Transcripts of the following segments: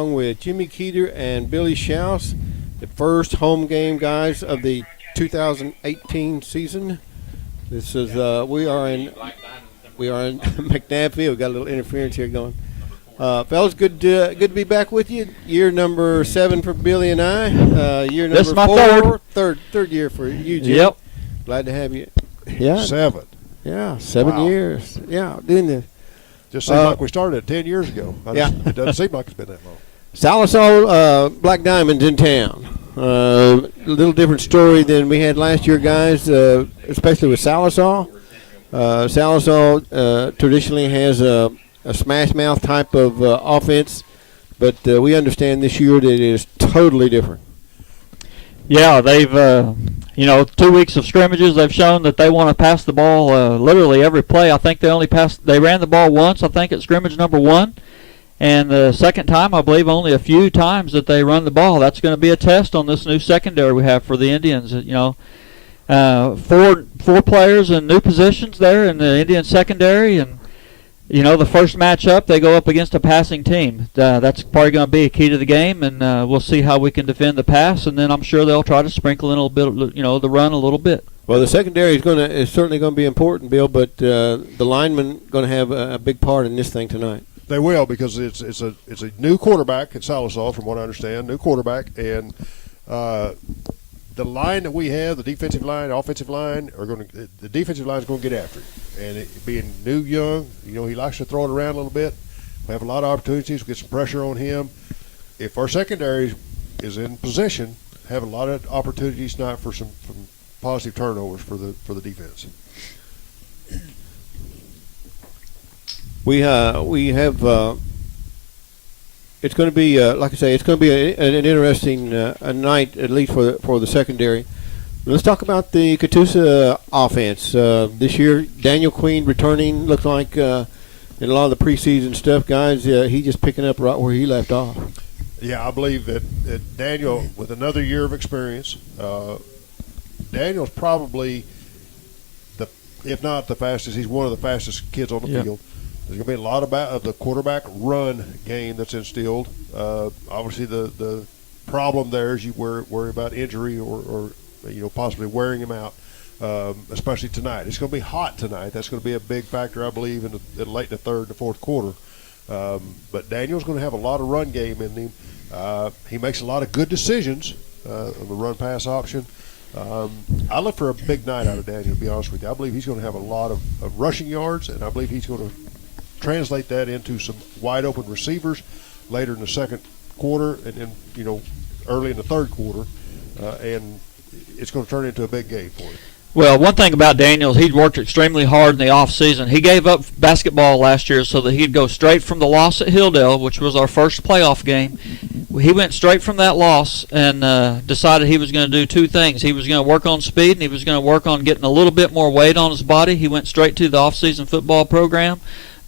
With Jimmy Keeter and Billy Schaus, the first home game guys of the 2018 season. This is we are in McNabb Field. Got a little interference here going. Fellas, good to be back with you. Year number 7 for Billy and I. Year number this is my 4, third year for you, Jim. Yep. Glad to have you. Yeah, 7. Yeah, 7 Wow. years. Yeah, doing this. Just seems like we started 10 years ago. It doesn't seem like it's been that long. Sallisaw Black Diamonds in town. A little different story than we had last year, guys, especially with Sallisaw. Sallisaw traditionally has a smash mouth type of offense, but we understand this year that it is totally different. Yeah, they've 2 weeks of scrimmages. They've shown that they want to pass the ball literally every play. I think they ran the ball once, I think, at scrimmage number 1. And the second time, I believe, only a few times that they run the ball. That's going to be a test on this new secondary we have for the Indians. Four players in new positions there in the Indian secondary, and the first matchup they go up against a passing team. That's probably going to be a key to the game, and we'll see how we can defend the pass. And then I'm sure they'll try to sprinkle in a little bit, the run a little bit. Well, the secondary is certainly going to be important, Bill, but the linemen going to have a big part in this thing tonight. They will, because it's a new quarterback at Sallisaw, from what I understand, new quarterback, and the line that we have, the defensive line, offensive line, the defensive line is going to get after him. And it, being new, young, he likes to throw it around a little bit. We have a lot of opportunities. We get some pressure on him. If our secondary is in position, have a lot of opportunities tonight for some positive turnovers for the defense. We have. It's going to be, like I say, it's going to be an interesting night, at least for the secondary. Let's talk about the Catoosa offense this year. Daniel Queen returning, looks like in a lot of the preseason stuff, guys. He just picking up right where he left off. Yeah, I believe that Daniel, with another year of experience, Daniel's probably if not the fastest, he's one of the fastest kids on the field. There's going to be a lot of the quarterback run game that's instilled. Obviously, the problem there is you worry about injury or possibly wearing him out, especially tonight. It's going to be hot tonight. That's going to be a big factor, I believe, in the late in the third and the fourth quarter. But Daniel's going to have a lot of run game in him. He makes a lot of good decisions on the run-pass option. I look for a big night out of Daniel, to be honest with you. I believe he's going to have a lot of rushing yards, and I believe he's going to translate that into some wide open receivers later in the second quarter and then early in the third quarter, and it's going to turn into a big game for him. Well, one thing about Daniels, he'd worked extremely hard in the off season. He gave up basketball last year so that he'd go straight from the loss at Hilldale, which was our first playoff game. He went straight from that loss and decided he was going to do 2 things. He was going to work on speed, and he was going to work on getting a little bit more weight on his body. He went straight to the off-season football program,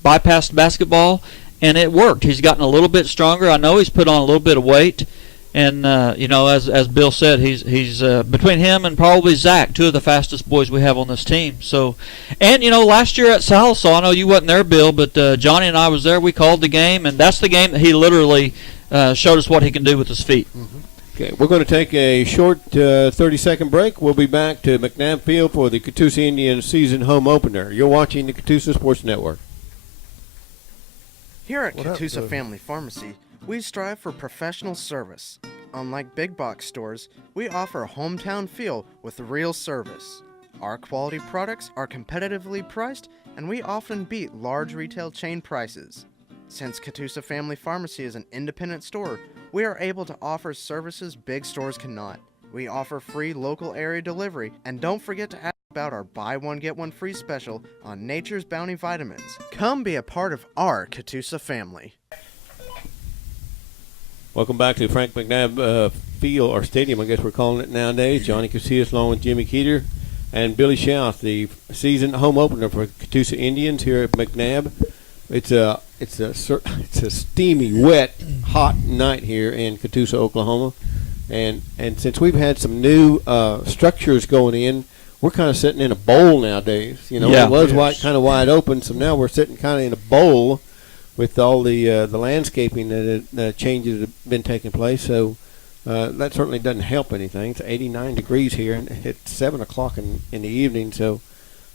bypassed basketball, and it worked. He's gotten a little bit stronger. I know he's put on a little bit of weight, and as Bill said, he's between him and probably Zach, 2 of the fastest boys we have on this team. So, and last year at Sallisaw, I know you wasn't there, Bill, but Johnny and I was there. We called the game, and that's the game that he literally showed us what he can do with his feet. Mm-hmm. Okay, we're going to take a short 30-second break. We'll be back to McNabb Field for the Catoosa Indians season home opener. You're watching the Catoosa Sports Network. Here at Catoosa Family Pharmacy, we strive for professional service. Unlike big box stores, we offer a hometown feel with real service. Our quality products are competitively priced, and we often beat large retail chain prices. Since Catoosa Family Pharmacy is an independent store, we are able to offer services big stores cannot. We offer free local area delivery, and don't forget to ask about our buy one get one free special on Nature's Bounty vitamins. Come be a part of our Catoosa family. Welcome back to Frank McNabb Field, or Stadium, I guess we're calling it nowadays. Johnny Casillas along with Jimmy Keeter and Billy Schaus, the season home opener for Catoosa Indians here at McNabb. It's a steamy, wet, hot night here in Catoosa, Oklahoma, and since we've had some new structures going in, we're kind of sitting in a bowl nowadays. It was kind of wide open, so now we're sitting kind of in a bowl with all the landscaping that changes have been taking place. So that certainly doesn't help anything. It's 89 degrees here, and it's 7 o'clock in the evening. So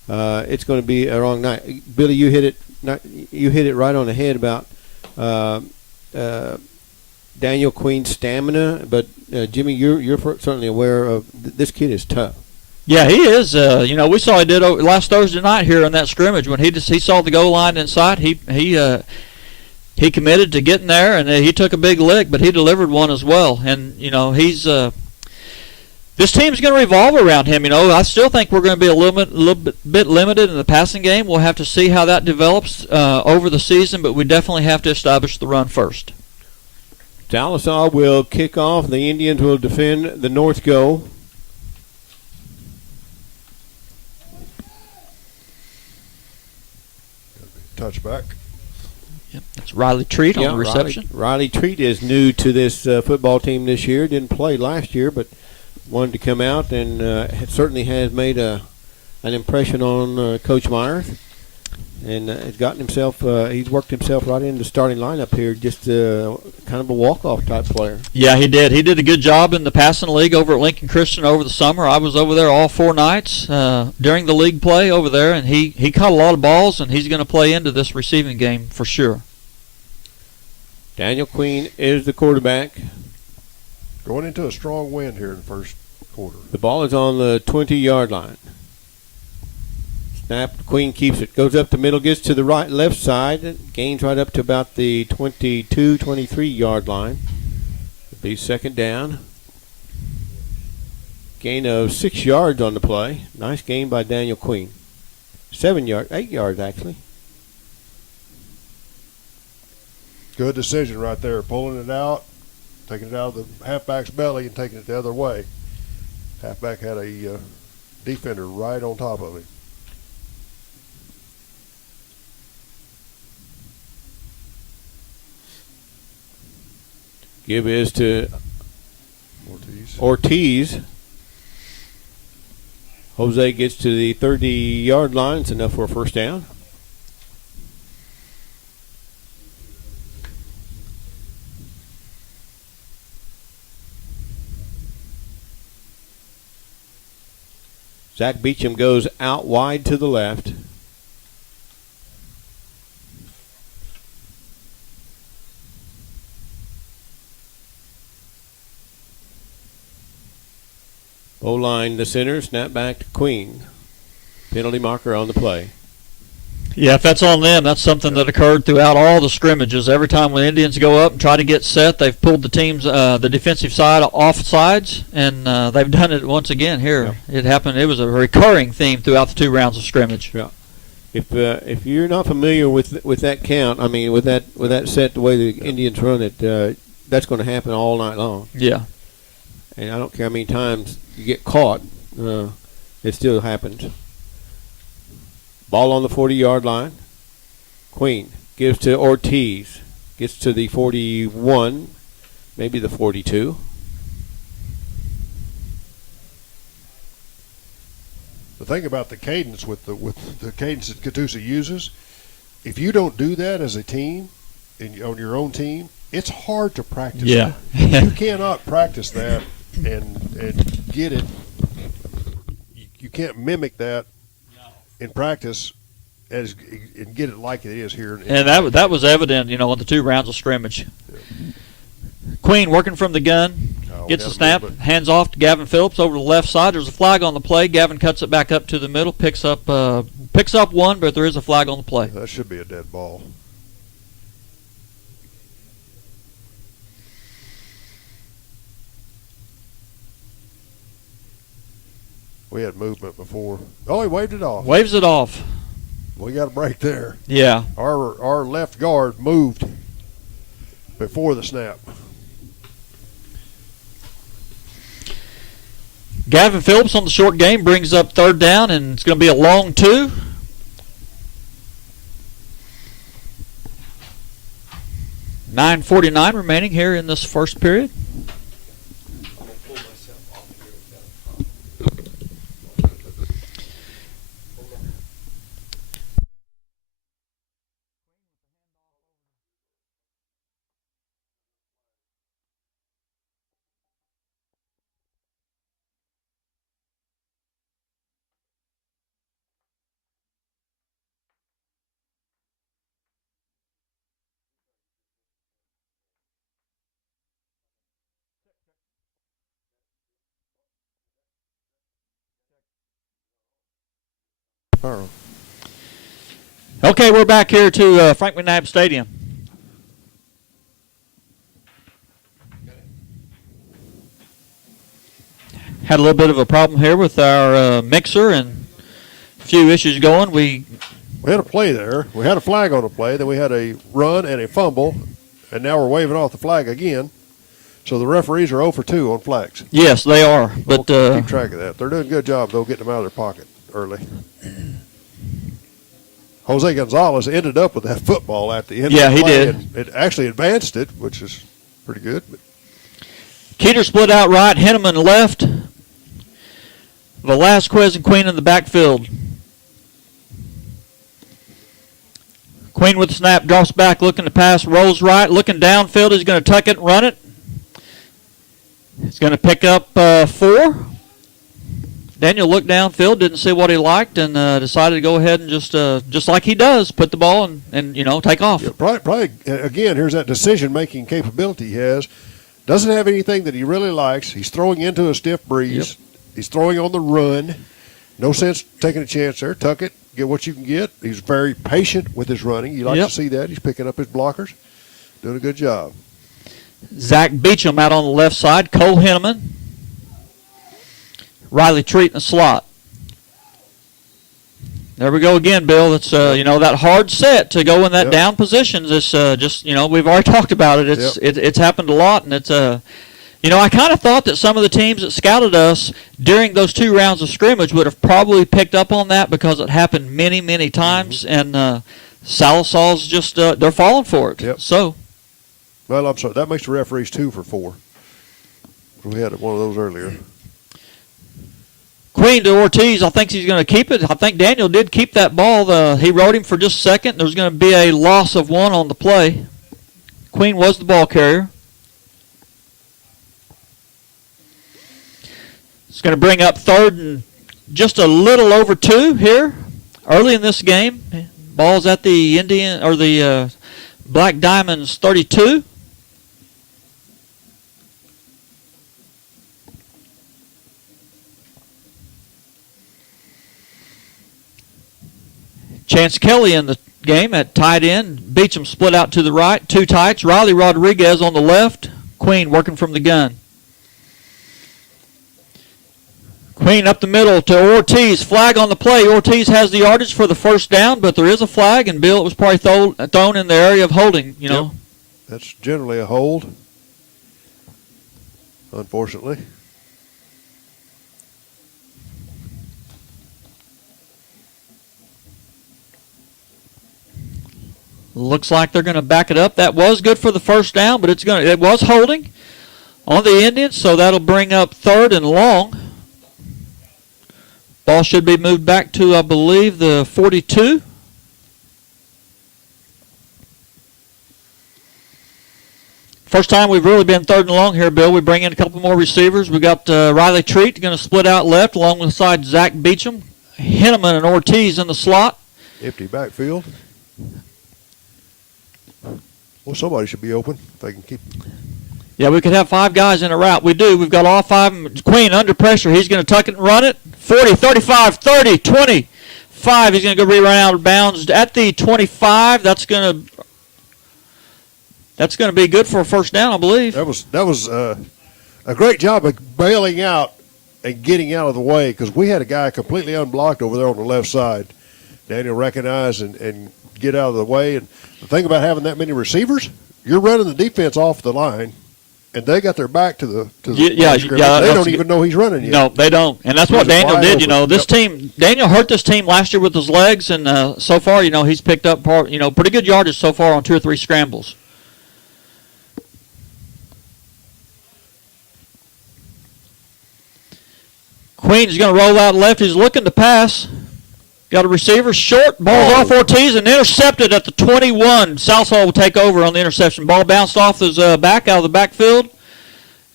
it's going to be a wrong night. Billy, you hit it right on the head about Daniel Queen's stamina. But Jimmy, you're certainly aware of this kid is tough. Yeah, he is. We saw he did last Thursday night here in that scrimmage when he saw the goal line inside. He committed to getting there, and he took a big lick, but he delivered one as well. And he's this team's going to revolve around him. I still think we're going to be a little bit limited in the passing game. We'll have to see how that develops over the season, but we definitely have to establish the run first. Sallisaw will kick off. The Indians will defend the north goal. Touchback. Yep, that's Riley Treat on the reception. Riley Treat is new to this football team this year. Didn't play last year, but wanted to come out and certainly has made an impression on Coach Myers. And has gotten himself. He's worked himself right into the starting lineup here. Just kind of a walk-off type player. Yeah, he did. He did a good job in the passing league over at Lincoln Christian over the summer. I was over there all 4 nights during the league play over there, and he caught a lot of balls, and he's going to play into this receiving game for sure. Daniel Queen is the quarterback. Going into a strong wind here in the first quarter. The ball is on the 20-yard line. Snap, Queen keeps it, goes up the middle, gets to the left side, gains right up to about the 22, 23-yard line. It'll be second down. Gain of 6 yards on the play. Nice gain by Daniel Queen. 8 yards actually. Good decision right there, pulling it out, taking it out of the halfback's belly and taking it the other way. Halfback had a defender right on top of him. Give is to Ortiz. Jose gets to the 30-yard line. It's enough for a first down. Zach Beecham goes out wide to the left. O-line the center, snap back to Queen. Penalty marker on the play. Yeah, if that's on them, that's something that occurred throughout all the scrimmages. Every time when Indians go up and try to get set, they've pulled the team's the defensive side off sides, and they've done it once again here. Yeah. It happened. It was a recurring theme throughout the 2 rounds of scrimmage. Yeah. If you're not familiar with that count, I mean with that set, the way the Indians run it, that's going to happen all night long. Yeah. And I don't care how many times you get caught, it still happens. Ball on the 40-yard line. Queen gives to Ortiz. Gets to the 41, maybe the 42. The thing about the cadence with the cadence that Catoosa uses, if you don't do that as a team, on your own team, it's hard to practice. Yeah. That. You cannot practice that and get it. You can't mimic that in practice and get it like it is here. And that was evident, on the 2 rounds of scrimmage. Yeah. Queen working from the gun, gets a snap, hands off to Gavin Phillips over the left side. There's a flag on the play. Gavin cuts it back up to the middle, picks up one, but there is a flag on the play. That should be a dead ball. We had movement before. Oh, he waved it off. Waves it off. We got a break there. Yeah. Our left guard moved before the snap. Gavin Phillips on the short game brings up 3rd down, and it's going to be a long 2. .9:49 remaining here in this first period. Power on. Okay, we're back here to Frank McNabb Stadium. Had a little bit of a problem here with our mixer and a few issues going. We had a play there. We had a flag on the play. Then we had a run and a fumble, and now we're waving off the flag again. So the referees are 0 for 2 on flags. Yes, they are. But we'll keep track of that. They're doing a good job, though, getting them out of their pocket early. Jose Gonzalez ended up with that football at the end of the play. Yeah, he did. And it actually advanced it, which is pretty good. But Keeter split out right, Henneman left. Velasquez and Queen in the backfield. Queen with the snap, drops back, looking to pass, rolls right, looking downfield. He's going to tuck it and run it. He's going to pick up 4. Daniel looked downfield, didn't see what he liked, and decided to go ahead and just like he does, put the ball and take off. Yeah, probably, again, here's that decision-making capability he has. Doesn't have anything that he really likes. He's throwing into a stiff breeze. Yep. He's throwing on the run. No sense taking a chance there. Tuck it, get what you can get. He's very patient with his running. You like to see that. He's picking up his blockers. Doing a good job. Zach Beecham out on the left side. Cole Henneman. Riley Treat in the slot. There we go again, Bill. It's that hard set to go in that down positions. It's we've already talked about it. It's happened a lot, and it's I kind of thought that some of the teams that scouted us during those 2 rounds of scrimmage would have probably picked up on that because it happened many, many times, and Sallisaw's just they're falling for it. Yep. So, well, I'm sorry. That makes the referees 2 for 4. We had one of those earlier. Queen to Ortiz. I think he's going to keep it. I think Daniel did keep that ball. He rode him for just a second. There's going to be a loss of 1 on the play. Queen was the ball carrier. It's going to bring up 3rd and just a little over 2 here early in this game. Ball's at the Black Diamonds 32. Chance Kelly in the game at tight end. Beecham split out to the right. 2 tights. Riley Rodriguez on the left. Queen working from the gun. Queen up the middle to Ortiz. Flag on the play. Ortiz has the yardage for the first down, but there is a flag, and Bill, it was probably thrown in the area of holding, Yep. That's generally a hold, unfortunately. Looks like they're going to back it up. That was good for the first down, but it was holding on the Indians, so that'll bring up 3rd and long. Ball should be moved back to, I believe, the 42. First time we've really been 3rd and long here, Bill. We bring in a couple more receivers. We got Riley Treat going to split out left along with side Zach Beecham. Henneman and Ortiz in the slot. Empty backfield. Well, somebody should be open if they can keep. Yeah, we could have 5 guys in a route. We do. We've got all 5. Queen under pressure. He's going to tuck it and run it. 40, 35, 30, 25. He's going to go rerun out of bounds at the 25. That's going to be good for a first down, I believe. That was a great job of bailing out and getting out of the way because we had a guy completely unblocked over there on the left side. Daniel recognized and get out of the way. And the thing about having that many receivers, you're running the defense off the line. And they got their back to the They don't even know he's running yet. No, they don't. And that's what Daniel did. This team, Daniel hurt this team last year with his legs, and so far, he's picked up pretty good yardage so far on 2 or 3 scrambles. Queen is going to roll out left. He's looking to pass. Got a receiver short. Ball's off Ortiz and intercepted at the 21. Sallisaw will take over on the interception. Ball bounced off his back out of the backfield.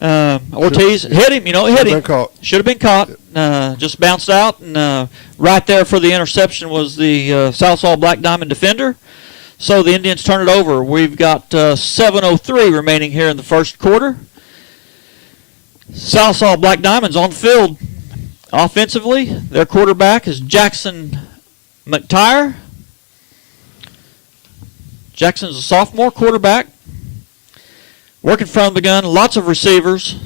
Ortiz hit him. Hit him. Should have been caught. Just bounced out. And right there for the interception was the Sallisaw Black Diamond defender. So the Indians turn it over. We've got 7:03 remaining here in the first quarter. Sallisaw Black Diamonds on the field. Offensively, their quarterback is Jackson McTire. Jackson's a sophomore quarterback. Working from the gun, lots of receivers.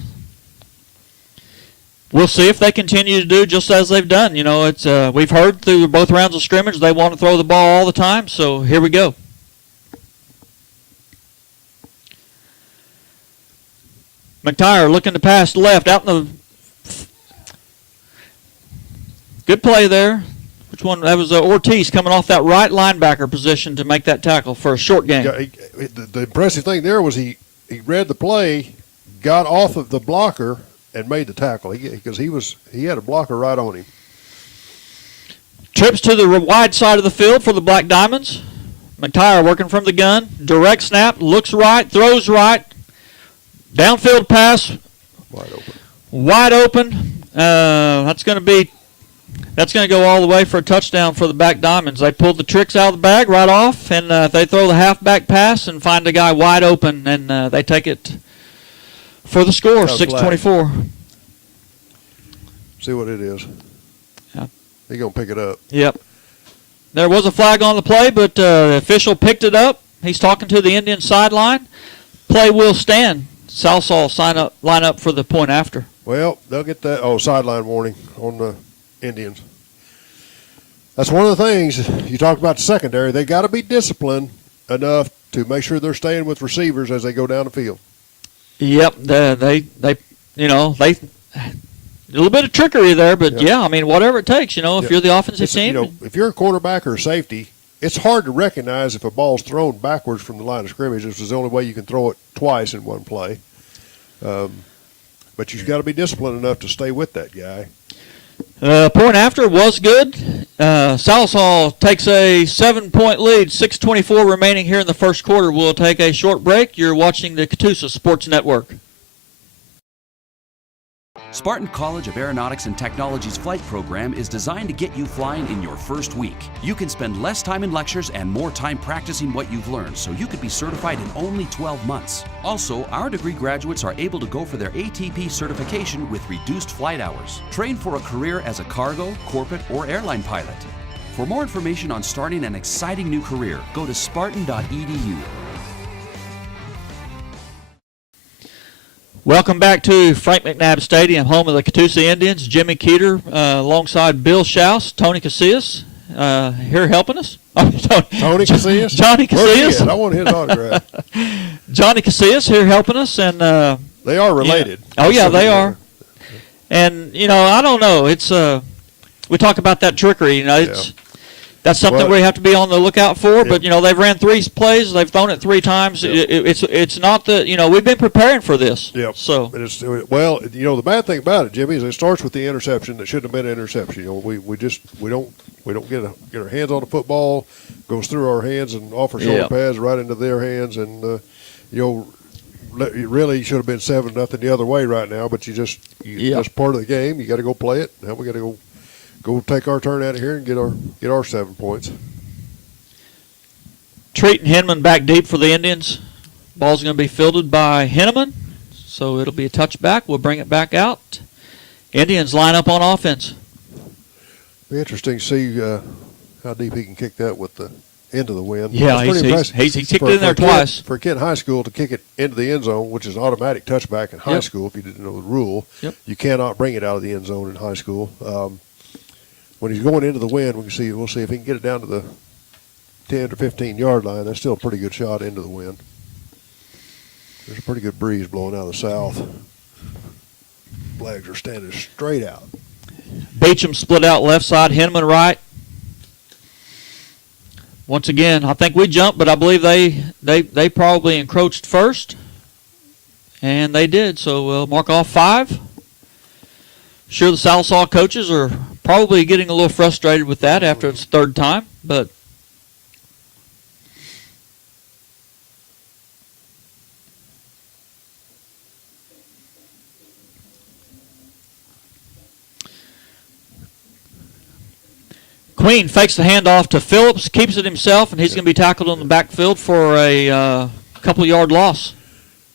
We'll see if they continue to do just as they've done. You know, it's we've heard through both rounds of scrimmage they want to throw the ball all the time, so here we go. McTire looking to pass left, out in the... Good play there. Which one? That was Ortiz coming off that right linebacker position to make that tackle for a short gain. Yeah, the impressive thing there was he read the play, got off of the blocker, and made the tackle because he had a blocker right on him. Trips to the wide side of the field for the Black Diamonds. McTire working from the gun. Direct snap, looks right, throws right. Downfield pass. Wide open. Wide open. That's going to go all the way for a touchdown for the Black Diamonds. They pulled the tricks out of the bag right off, and they throw the halfback pass and find a guy wide open, and they take it for the score, 6-24. See what it is. Yeah. He's going to pick it up. Yep. There was a flag on the play, but the official picked it up. He's talking to the Indian sideline. Play will stand. Sallisaw line up for the point after. Well, they'll get that. Oh, sideline warning on the Indians. That's one of the things you talked about the secondary. They got to be disciplined enough to make sure they're staying with receivers as they go down the field. Yep, they a little bit of trickery there, but yeah, I mean, whatever it takes, if you're the offensive team. If you're a quarterback or a safety, it's hard to recognize if a ball's thrown backwards from the line of scrimmage. This is the only way you can throw it twice in one play. But you've got to be disciplined enough to stay with that guy. Point after was good. Sallisaw takes a 7-point lead, 6:24 remaining here in the first quarter. We'll take a short break. You're watching the Catoosa Sports Network. Spartan College of Aeronautics and Technology's flight program is designed to get you flying in your first week. You can spend less time in lectures and more time practicing what you've learned, so you could be certified in only 12 months. Also, our degree graduates are able to go for their ATP certification with reduced flight hours. Train for a career as a cargo, corporate, or airline pilot. For more information on starting an exciting new career, go to spartan.edu. Welcome back to Frank McNabb Stadium, home of the Catoosa Indians. Jimmy Keeter alongside Bill Schaus, Tony Casillas here helping us. Tony Casillas? Johnny Casillas. I want his autograph. Johnny Casillas here helping us. And they are related. Yeah. Oh, yeah, they are. And, I don't know. It's we talk about that trickery. That's something we have to be on the lookout for. But they've ran 3 plays, they've thrown it 3 times. It's not that we've been preparing for this. Yep. So the bad thing about it, Jimmy, is it starts with the interception that shouldn't have been an interception. We don't get our hands on the football, goes through our hands and off our shoulder pads right into their hands, and it really should have been 7-0 the other way right now. But that's part of the game. You got to go play it. Now we got to go take our turn out of here and get our 7 points. Treat and Henneman back deep for the Indians. Ball's going to be fielded by Henneman, so it'll be a touchback. We'll bring it back out. Indians line up on offense. Be interesting to see how deep he can kick that with the end of the wind. Yeah, he's kicked it in there twice. For a kid in high school to kick it into the end zone, which is an automatic touchback in high school, if you didn't know the rule, you cannot bring it out of the end zone in high school. When he's going into the wind, we'll see if he can get it down to the 10 or 15-yard line. That's still a pretty good shot into the wind. There's a pretty good breeze blowing out of the south. Flags are standing straight out. Beecham split out left side, Henneman right. Once again, I think we jumped, but I believe they probably encroached first, and they did. So we'll mark off 5. Sure, the Sallisaw coaches are probably getting a little frustrated with that after it's the 3rd time, but Queen fakes the handoff to Phillips, keeps it himself, and he's going to be tackled on the backfield for a couple-yard loss.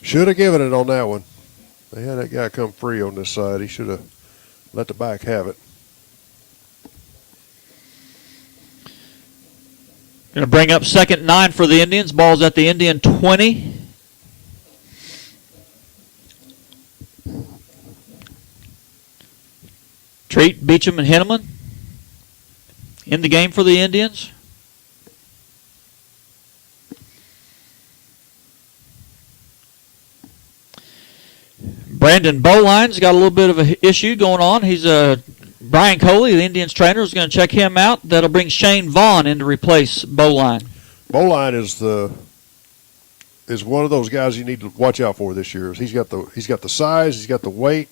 Should have given it on that one. They had that guy come free on this side. He should have let the back have it. Going to bring up 2nd and 9 for the Indians. Ball's at the Indian 20. Treat, Beecham, and Henneman in the game for the Indians. Brandon Bowline's got a little bit of an issue going on. He's Brian Coley, the Indians trainer, is going to check him out. That'll bring Shane Vaughn in to replace Bowline. Bowline is one of those guys you need to watch out for this year. He's got the size, he's got the weight,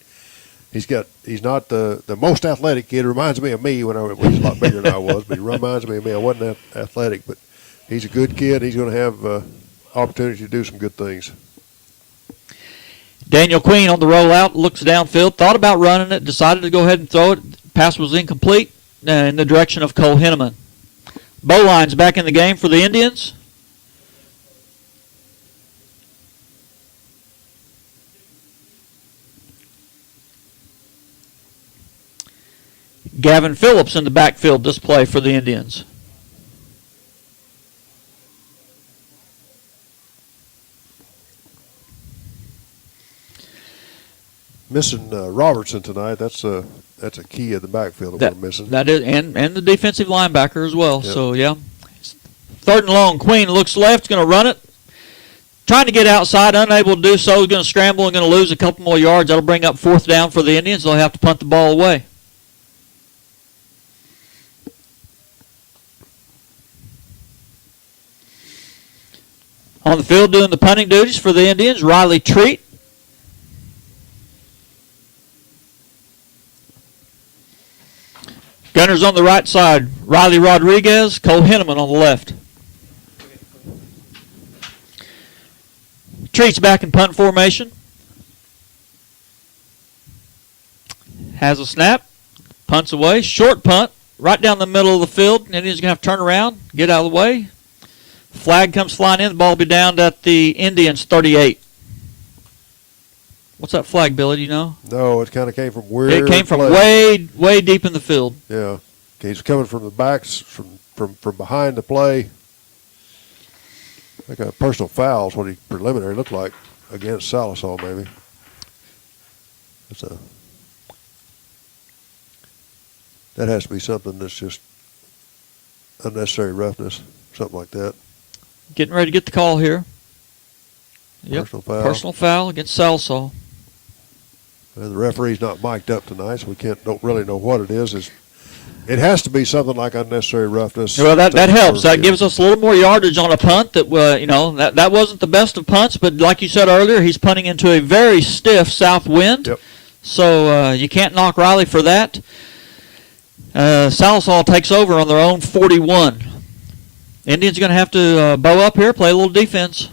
he's not the most athletic kid. Reminds me of me when he's a lot bigger than I was, but he reminds me of me. I wasn't that athletic, but he's a good kid. He's going to have opportunity to do some good things. Daniel Queen on the rollout, looks downfield, thought about running it, decided to go ahead and throw it. Pass was incomplete in the direction of Cole Henneman. Bowline's back in the game for the Indians. Gavin Phillips in the backfield this play for the Indians. Missing Robertson tonight. That's a key in the backfield that we're missing. That is, and the defensive linebacker as well. Yep. So yeah, 3rd and long. Queen looks left, going to run it. Trying to get outside, unable to do so. He's going to scramble and going to lose a couple more yards. That'll bring up 4th down for the Indians. They'll have to punt the ball away. On the field doing the punting duties for the Indians, Riley Treat. Gunners on the right side, Riley Rodriguez, Cole Henneman on the left. Treats back in punt formation. Has a snap, punts away, short punt, right down the middle of the field. Indians going to have to turn around, get out of the way. Flag comes flying in, the ball will be down at the Indians 38. What's that flag, Billy? Do you know? No, it kind of came from where it came from way deep in the field. Yeah, he's coming from the backs from behind the play. Like a personal foul is what he preliminary looked like against Sallisaw, maybe. That has to be something that's just unnecessary roughness, something like that. Getting ready to get the call here. Yep. Personal foul against Sallisaw. And the referee's not mic'd up tonight, so we don't really know what it is. It has to be something like unnecessary roughness. Well, that helps. That gives us a little more yardage on a punt. That that wasn't the best of punts, but like you said earlier, he's punting into a very stiff south wind. Yep. So you can't knock Riley for that. Sallisaw takes over on their own 41. Indians are going to have to bow up here, play a little defense.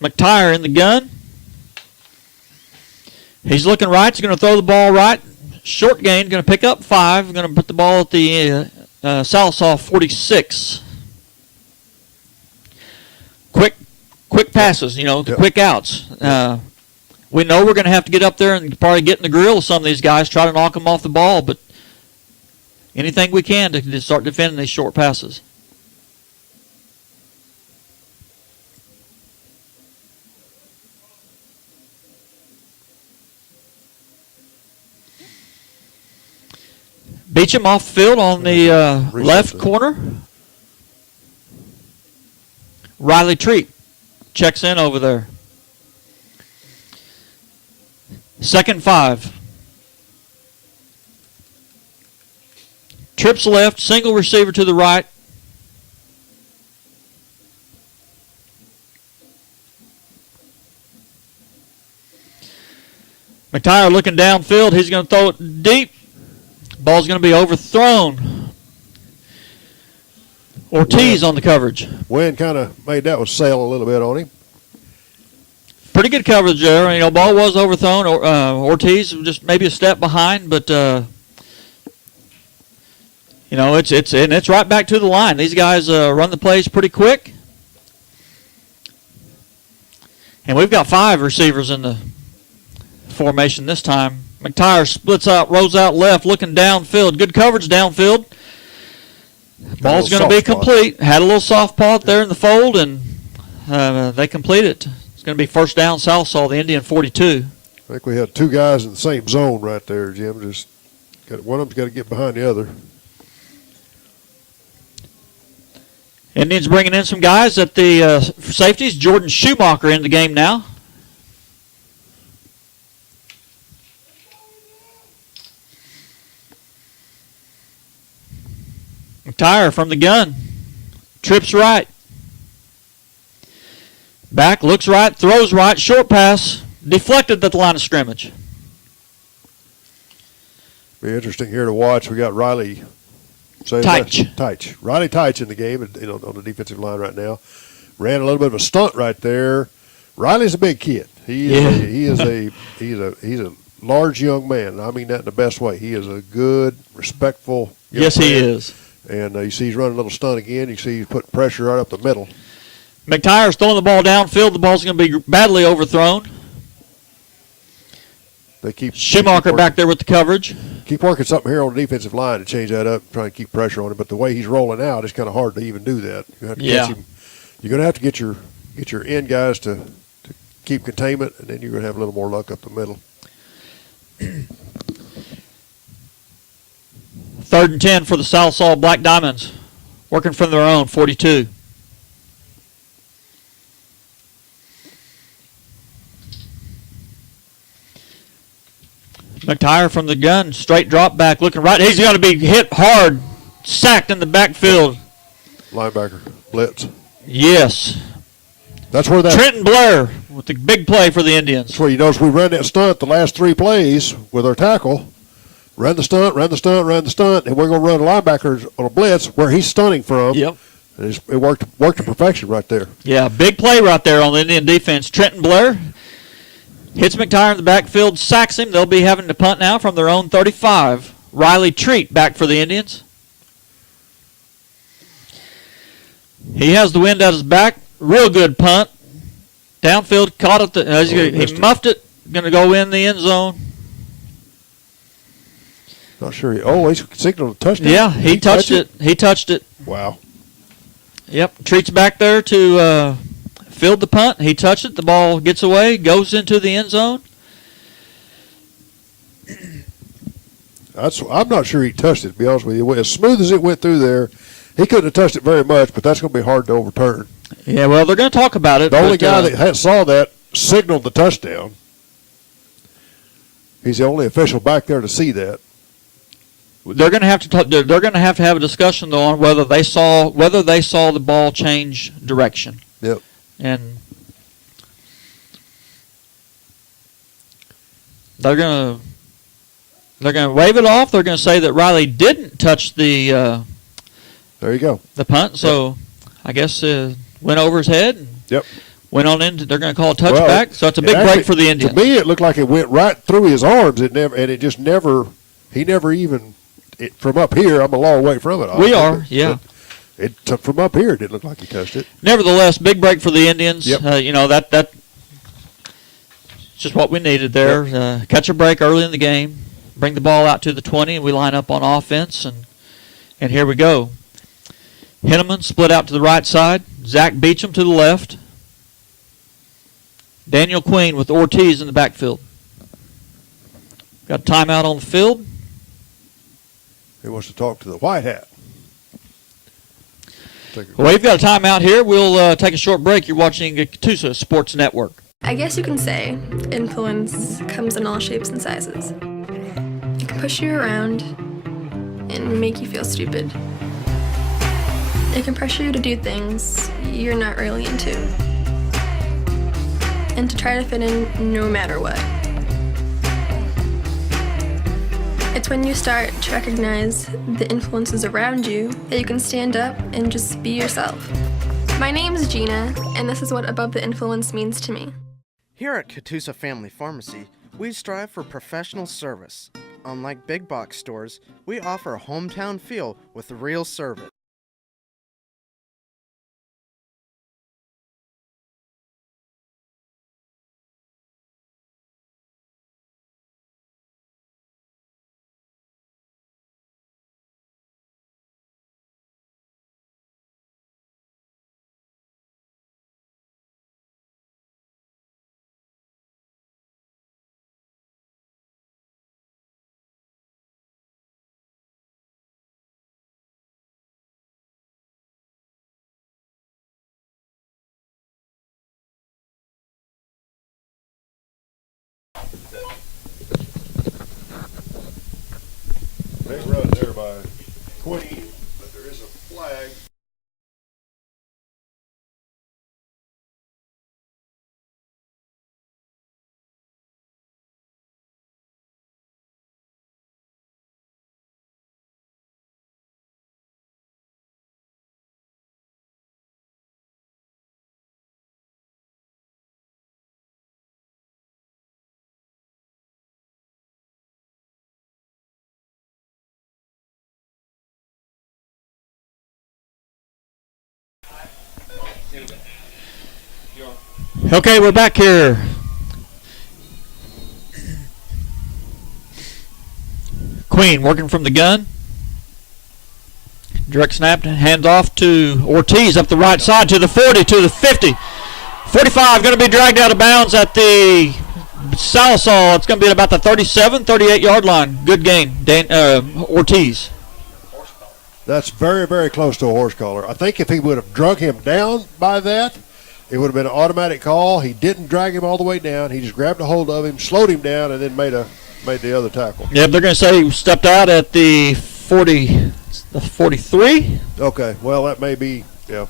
McTire in the gun. He's looking right. He's going to throw the ball right. Short gain, going to pick up 5. Going to put the ball at the Sallisaw 46. Quick passes, the quick outs. We know we're going to have to get up there and probably get in the grill of some of these guys, try to knock them off the ball, but anything we can to start defending these short passes. Beecham off the field on the left corner. Riley Treat checks in over there. 2nd 5. Trips left, single receiver to the right. McTire looking downfield. He's going to throw it deep. Ball's going to be overthrown. Ortiz on the coverage. Wind kind of made that one sail a little bit on him. Pretty good coverage there. Ball was overthrown. Ortiz just maybe a step behind, but it's right back to the line. These guys run the plays pretty quick, and we've got 5 receivers in the formation this time. McTire splits out, rolls out left, looking downfield. Good coverage downfield. Ball's going to be complete. Had a little soft paw there in the fold, and they complete it. It's going to be first down, Sallisaw, the Indian 42. I think we had two guys in the same zone right there, Jim. Just one of them's got to get behind the other. Indians bringing in some guys at the safeties. Jordan Schumacher in the game now. McTire from the gun. Trips right. Back, looks right, throws right, short pass. Deflected at the line of scrimmage. Be interesting here to watch. We got Riley Teich. Riley Teich in the game, on the defensive line right now. Ran a little bit of a stunt right there. Riley's a big kid. He's a large young man. I mean that in the best way. He is a good, respectful young man. He is. And you see he's running a little stunt again. You see he's putting pressure right up the middle. McTire's throwing the ball downfield. The ball's going to be badly overthrown. They keep Schumacher back there with the coverage. Keep working something here on the defensive line to change that up, try and keep pressure on it. But the way he's rolling out, it's kind of hard to even do that. You have to catch him. You're going to have to get your end guys to keep containment, and then you're going to have a little more luck up the middle. 3rd and 10 for the Sallisaw Black Diamonds, working from their own 42. McTire from the gun, straight drop back, looking right. He's going to be hit hard, sacked in the backfield. Linebacker, blitz. Yes. That's where that Trenton Blair with the big play for the Indians. That's where you notice we ran that stunt the last 3 plays with our tackle. Ran the stunt, and we're going to run linebackers on a blitz where he's stunning from. Yep. And it worked to perfection right there. Yeah, big play right there on the Indian defense. Trenton Blair hits McTire in the backfield, sacks him. They'll be having to punt now from their own 35. Riley Treat back for the Indians. He has the wind at his back. Real good punt. Downfield, caught it. He muffed it. Going to go in the end zone. Not sure. He signaled a touchdown. Yeah, he touched it. He touched it. Wow. Yep, Treat's back there to field the punt. He touched it. The ball gets away, goes into the end zone. I'm not sure he touched it, to be honest with you. As smooth as it went through there, he couldn't have touched it very much, but that's going to be hard to overturn. Yeah, well, they're going to talk about it. The only guy that saw that signaled the touchdown. He's the only official back there to see that. They're going to have to they're going to have a discussion though on whether they saw the ball change direction. Yep. And they're going to wave it off. They're going to say that Riley didn't touch the there you go. The punt. So I guess went over his head. And yep. Went on in. They're going to call a touchback. So it's a big break for the Indians. To me, it looked like it went right through his arms. He never even. From up here, I'm a long way from it. We are, yeah. From up here, it didn't look like he touched it. Nevertheless, big break for the Indians. Yep. That's just what we needed there. Yep. Catch a break early in the game, bring the ball out to the 20, and we line up on offense, and here we go. Henneman split out to the right side. Zach Beecham to the left. Daniel Queen with Ortiz in the backfield. Got a timeout on the field. He wants to talk to the white hat. Well, we've got a timeout here. We'll take a short break. You're watching Catoosa Sports Network. I guess you can say influence comes in all shapes and sizes. It can push you around and make you feel stupid. It can pressure you to do things you're not really into, and to try to fit in no matter what. It's when you start to recognize the influences around you that you can stand up and just be yourself. My name's Gina, and this is what Above the Influence means to me. Here at Catoosa Family Pharmacy, we strive for professional service. Unlike big box stores, we offer a hometown feel with real service. Queen, but there is a flag. Okay, we're back here. Queen working from the gun. Direct snap, hands off to Ortiz up the right side to the 40, to the 50. 45 going to be dragged out of bounds at the Sallisaw. It's going to be at about the 37, 38-yard line. Good gain, Ortiz. That's very, very close to a horse collar. I think if he would have drug him down by that, it would have been an automatic call. He didn't drag him all the way down. He just grabbed a hold of him, slowed him down, and then made the other tackle. Yep, they're going to say he stepped out at the 43. Okay, well, that may be, yeah.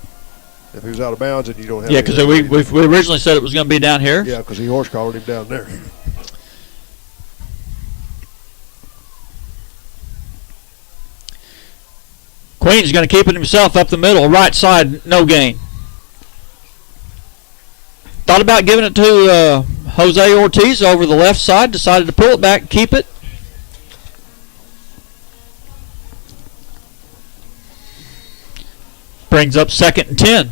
If he was out of bounds and you don't have Yeah, because we originally said it was going to be down here. Yeah, because he horse collared him down there. Queen's going to keep it himself up the middle, right side, no gain. Thought about giving it to Jose Ortiz over the left side, decided to pull it back, keep it. Brings up 2nd and 10.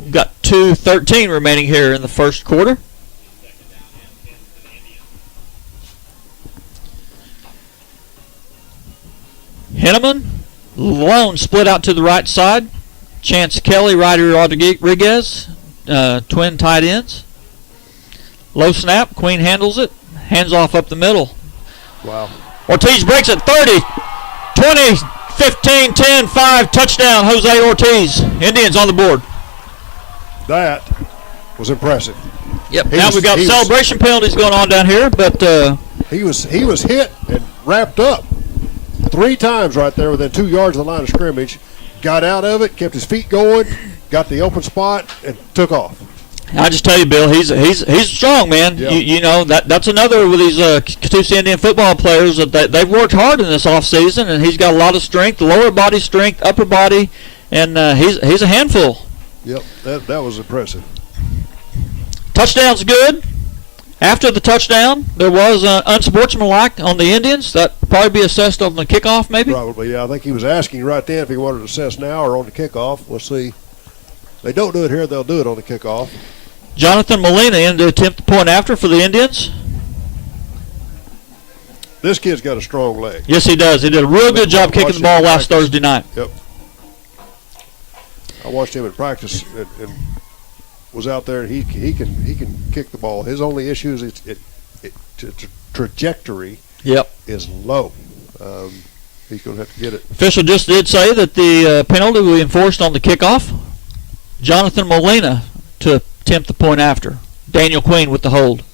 We've got 2:13 remaining here in the first quarter. Henneman, lone split out to the right side. Chance Kelly, Ryder Rodriguez, twin tight ends. Low snap, Queen handles it, hands off up the middle. Wow. Ortiz breaks it, 30, 20, 15, 10, 5, touchdown, Jose Ortiz. Indians on the board. That was impressive. Yep. Now we've got celebration penalties going on down here, but he was hit and wrapped up 3 times right there within 2 yards of the line of scrimmage. Got out of it, kept his feet going, got the open spot, and took off. I just tell you, Bill, he's strong, man. Yeah. You know that's another with these Catoosa Indian football players that they've worked hard in this offseason, and he's got a lot of strength, lower body strength, upper body, and he's a handful. Yep, that was impressive. Touchdown's good. After the touchdown, there was unsportsmanlike on the Indians. That probably be assessed on the kickoff, maybe. Probably, yeah. I think he was asking right then if he wanted to assess now or on the kickoff. We'll see. They don't do it here; they'll do it on the kickoff. Jonathan Molina in to attempt the point after for the Indians. This kid's got a strong leg. Yes, he does. He did a real good job kicking the ball last Thursday night. Yep. I watched him in practice and was out there, and he can kick the ball. His only issue is its trajectory. Yep. Is low. He's going to have to get it. Official just did say that the penalty will be enforced on the kickoff. Jonathan Molina to attempt the point after. Daniel Queen with the hold.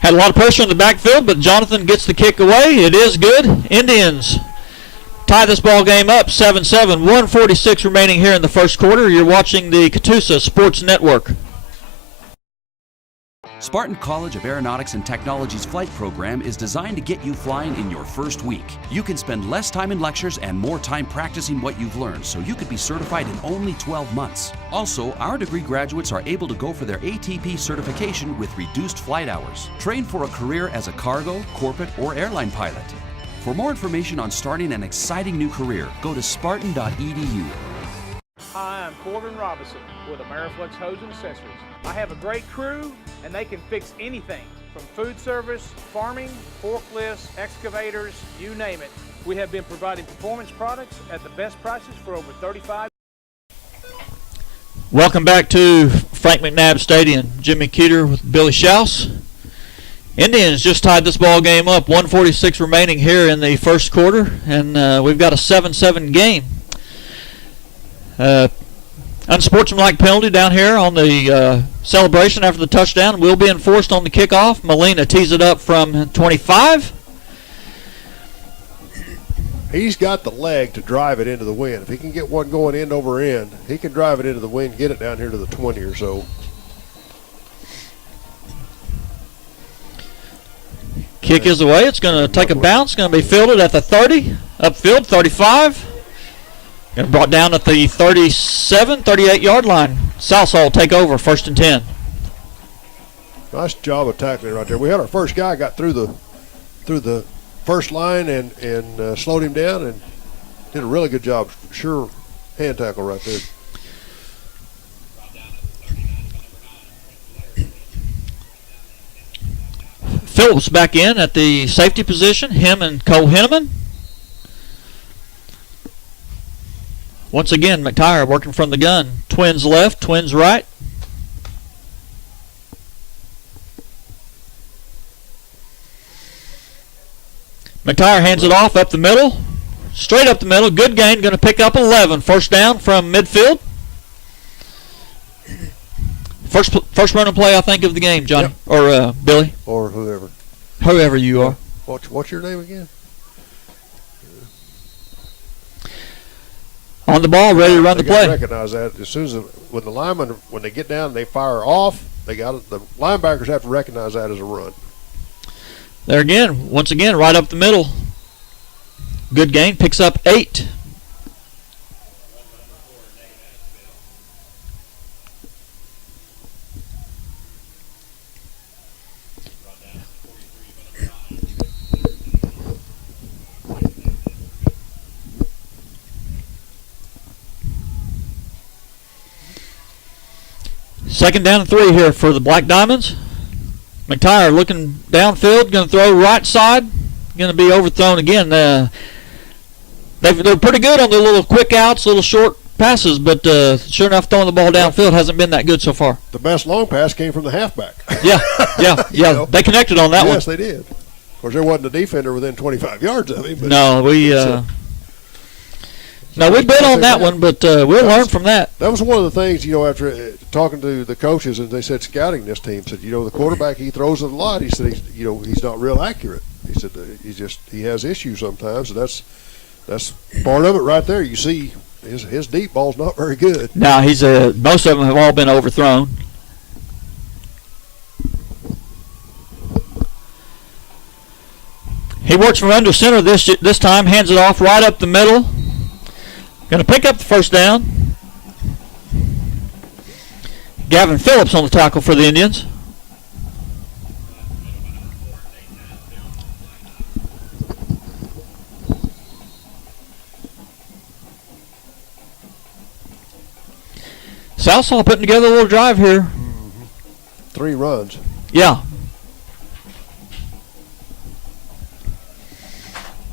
Had a lot of pressure in the backfield, but Jonathan gets the kick away. It is good. Indians tie this ball game up 7-7. 1:46 remaining here in the first quarter. You're watching the Catoosa Sports Network. Spartan College of Aeronautics and Technology's flight program is designed to get you flying in your first week. You can spend less time in lectures and more time practicing what you've learned, so you could be certified in only 12 months. Also, our degree graduates are able to go for their ATP certification with reduced flight hours. Train for a career as a cargo, corporate, or airline pilot. For more information on starting an exciting new career, go to spartan.edu. Hi, I'm Corbin Robinson with Ameriflex Hose and Accessories. I have a great crew, and they can fix anything from food service, farming, forklifts, excavators, you name it. We have been providing performance products at the best prices for over 35 years. Welcome back to Frank McNabb Stadium. Jimmy Keeter with Billy Schaus. Indians just tied this ball game up. 1:46 remaining here in the first quarter, and we've got a 7-7 game. Unsportsmanlike penalty down here on the celebration after the touchdown will be enforced on the kickoff. Molina tees it up from 25. He's got the leg to drive it into the wind. If he can get one going end over end, he can drive it into the wind, get it down here to the 20 or so. Kick is away. It's going to take a bounce. Going to be fielded at the 30. Upfield, 35. Going to brought down at the 37, 38-yard line. Sallisaw will take over, 1st and 10. Nice job of tackling right there. We had our first guy got through the first line and slowed him down and did a really good job. Sure hand tackle right there. Phillips back in at the safety position, him and Cole Henneman. Once again, McTire working from the gun. Twins left, twins right. McTire hands it off up the middle. Straight up the middle. Good gain. Going to pick up 11. 1st down from midfield. First running play, I think, of the game, Johnny. Yep. Or Billy. Or whoever. Whoever you are. What's your name again? On the ball, ready to run the play. Recognize that as soon as when the linemen, when they get down and they fire off, the linebackers have to recognize that as a run. There again, once again, right up the middle. Good gain, picks up 8. Second down and 3 here for the Black Diamonds. McTire looking downfield, going to throw right side, going to be overthrown again. They're pretty good on their little quick outs, little short passes, but sure enough, throwing the ball downfield hasn't been that good so far. The best long pass came from the halfback. Yeah. You know? They connected on that one. Yes, they did. Of course, there wasn't a defender within 25 yards of him. But no, we bid on that one, but we'll learn from that. That was one of the things, after talking to the coaches, and they said scouting this team, said, the quarterback, he throws it a lot. He said, he's not real accurate. He said he has issues sometimes, and that's part of it right there. You see, his deep ball's not very good. Now most of them have all been overthrown. He works from under center this time, hands it off right up the middle. Going to pick up the 1st down. Gavin Phillips on the tackle for the Indians. Sallisaw putting together a little drive here. Mm-hmm. 3 runs. Yeah.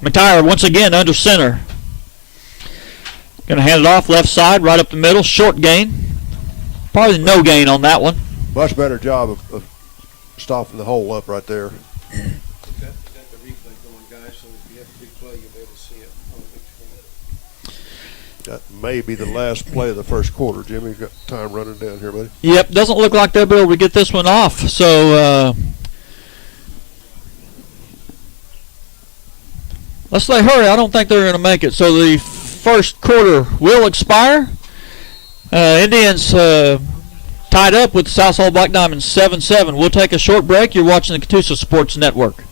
McTire once again under center. Going to hand it off left side, right up the middle. Short gain. Probably no gain on that one. Much better job of stopping the hole up right there. Got the replay going, guys, so if you have a big play, you'll be able to see it on the big screen. That may be the last play of the first quarter. Jimmy, you've got time running down here, buddy. Yep, doesn't look like they'll be able to get this one off. So let's say hurry. I don't think they're going to make it. So the first quarter will expire. Indians tied up with Sallisaw Black Diamonds 7-7. We'll take a short break. You're watching the Catoosa Sports Network.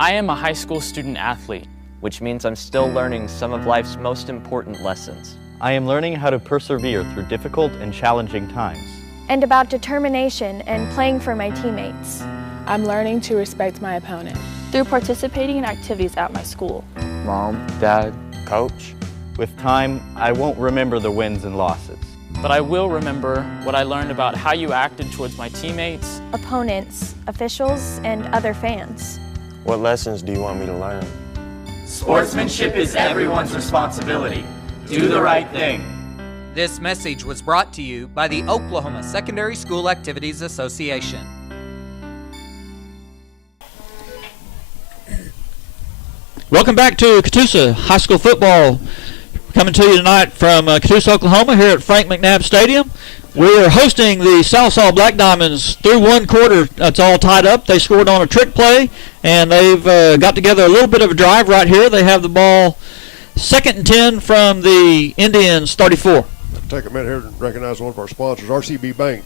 I am a high school student athlete, which means I'm still learning some of life's most important lessons. I am learning how to persevere through difficult and challenging times. And about determination and playing for my teammates. I'm learning to respect my opponent. Through participating in activities at my school. Mom, Dad, Coach. With time, I won't remember the wins and losses. But I will remember what I learned about how you acted towards my teammates, opponents, officials, and other fans. What lessons do you want me to learn? Sportsmanship is everyone's responsibility. Do the right thing. This message was brought to you by the Oklahoma Secondary School Activities Association. Welcome back to Catoosa High School Football. Coming to you tonight from Catoosa, Oklahoma, here at Frank McNabb Stadium. We are hosting the Sallisaw Black Diamonds through one quarter. It's all tied up. They scored on a trick play, and they've got together a little bit of a drive right here. They have the ball 2nd and 10 from the Indians' 34. Take a minute here to recognize one of our sponsors, RCB Bank.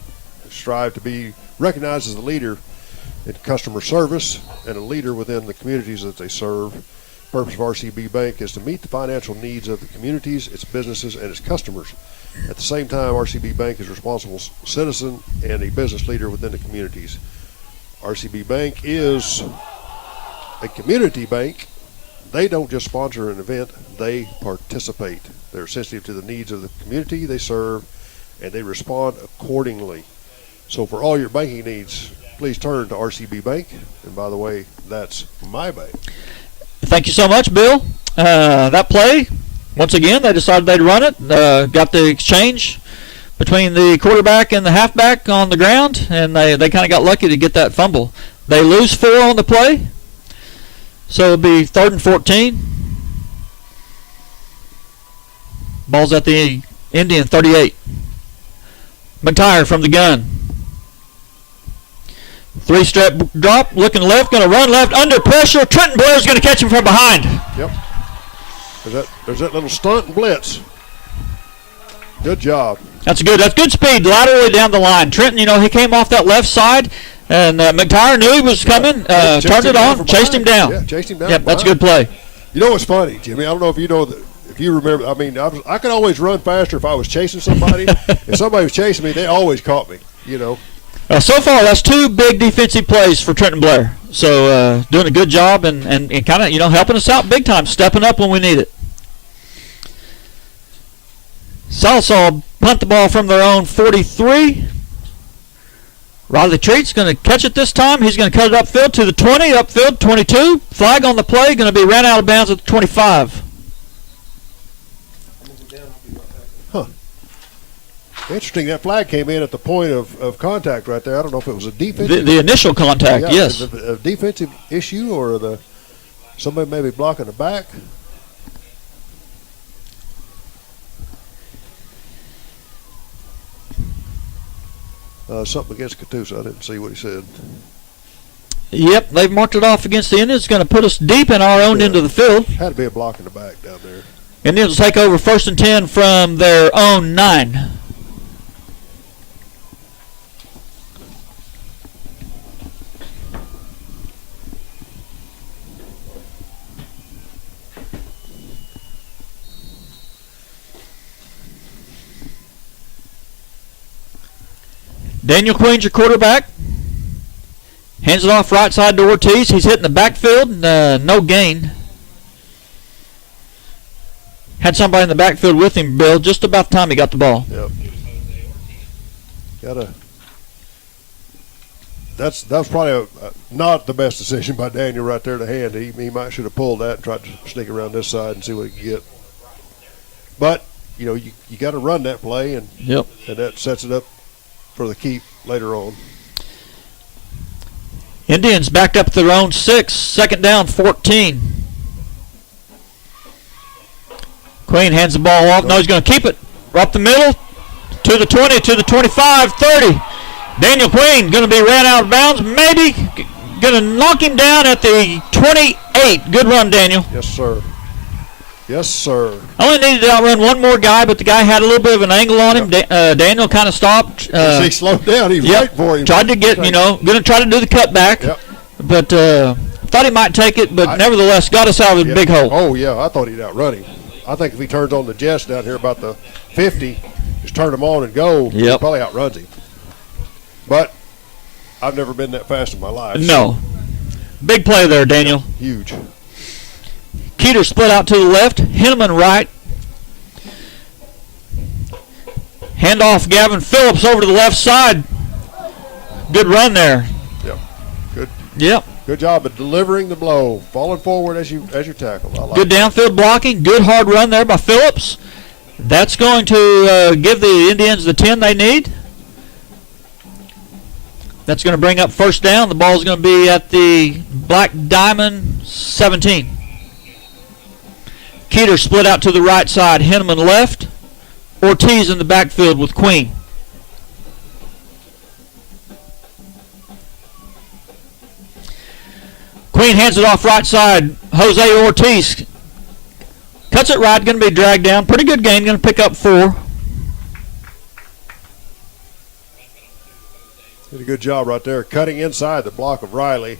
Strive to be recognized as a leader in customer service and a leader within the communities that they serve. The purpose of RCB Bank is to meet the financial needs of the communities, its businesses, and its customers. At the same time, RCB Bank is a responsible citizen and a business leader within the communities. RCB Bank is a community bank. They don't just sponsor an event, they participate. They're sensitive to the needs of the community they serve, and they respond accordingly. So for all your banking needs, please turn to RCB Bank. And by the way, that's my bank. Thank you so much, Bill. That play, once again, they decided they'd run it. Got the exchange between the quarterback and the halfback on the ground, and they kind of got lucky to get that fumble. They lose 4 on the play, so it'll be 3rd and 14. Ball's at the Indian 38. McTire from the gun. 3-step drop, looking left, going to run left, under pressure. Trenton Blair's going to catch him from behind. Yep. There's that little stunt and blitz. Good job. That's good speed laterally down the line. Trenton, he came off that left side, and McTire knew he was coming, turned it on, chased him down. Yeah, chased him down. Yep, that's a good play. You know what's funny, Jimmy? I don't know if you know if you remember. I mean, I could always run faster if I was chasing somebody. If somebody was chasing me, they always caught me. So far, that's 2 big defensive plays for Trenton Blair. So doing a good job and kind of helping us out big time, stepping up when we need it. Sallisaw punt the ball from their own 43. Riley Treat's going to catch it this time. He's going to cut it upfield to the 20, upfield 22. Flag on the play, going to be ran out of bounds at the 25. Huh. Interesting. That flag came in at the point of contact right there. I don't know if it was a defensive. The initial contact, yes. A defensive issue or somebody maybe blocking the back. Something against Catoosa. I didn't see what he said. Yep, they've marked it off against the Indians. It's going to put us deep in our own end of the field. Had to be a block in the back down there. Indians will take over 1st and 10 from their own 9. Daniel Queen's your quarterback. Hands it off right side to Ortiz. He's hitting the backfield. No gain. Had somebody in the backfield with him, Bill, just about the time he got the ball. Yep. That was probably not the best decision by Daniel right there to hand. He might should have pulled that and tried to sneak around this side and see what he could get. But, you got to run that play, and that sets it up for the keep later on. Indians backed up their own 6, 2nd down, 14. Queen hands the ball off. No, he's going to keep it up the middle to the 20, to the 25, 30. Daniel Queen going to be ran out of bounds. Maybe going to knock him down at the 28. Good run, Daniel. Yes, sir. Yes, sir. I only needed to outrun one more guy, but the guy had a little bit of an angle on him. Daniel kind of stopped. He slowed down. He was right for him. Tried to get, going to try to do the cutback. Yep. But thought he might take it, but nevertheless got us out of the big hole. Oh, yeah. I thought he'd outrun him. I think if he turns on the jets down here about the 50, just turn him on and go, he probably outruns him. But I've never been that fast in my life. No. Big play there, Daniel. Huge. Keeter split out to the left. Hinneman right. Hand off Gavin Phillips over to the left side. Good run there. Yep. Good. Yep. Good job of delivering the blow. Falling forward as you tackle. I like good downfield blocking. Good hard run there by Phillips. That's going to give the Indians the 10 they need. That's going to bring up 1st down. The ball's going to be at the Black Diamond 17. Keeter split out to the right side. Henneman left. Ortiz in the backfield with Queen. Queen hands it off right side. Jose Ortiz cuts it right, going to be dragged down. Pretty good gain, going to pick up 4. Did a good job right there, cutting inside the block of Riley.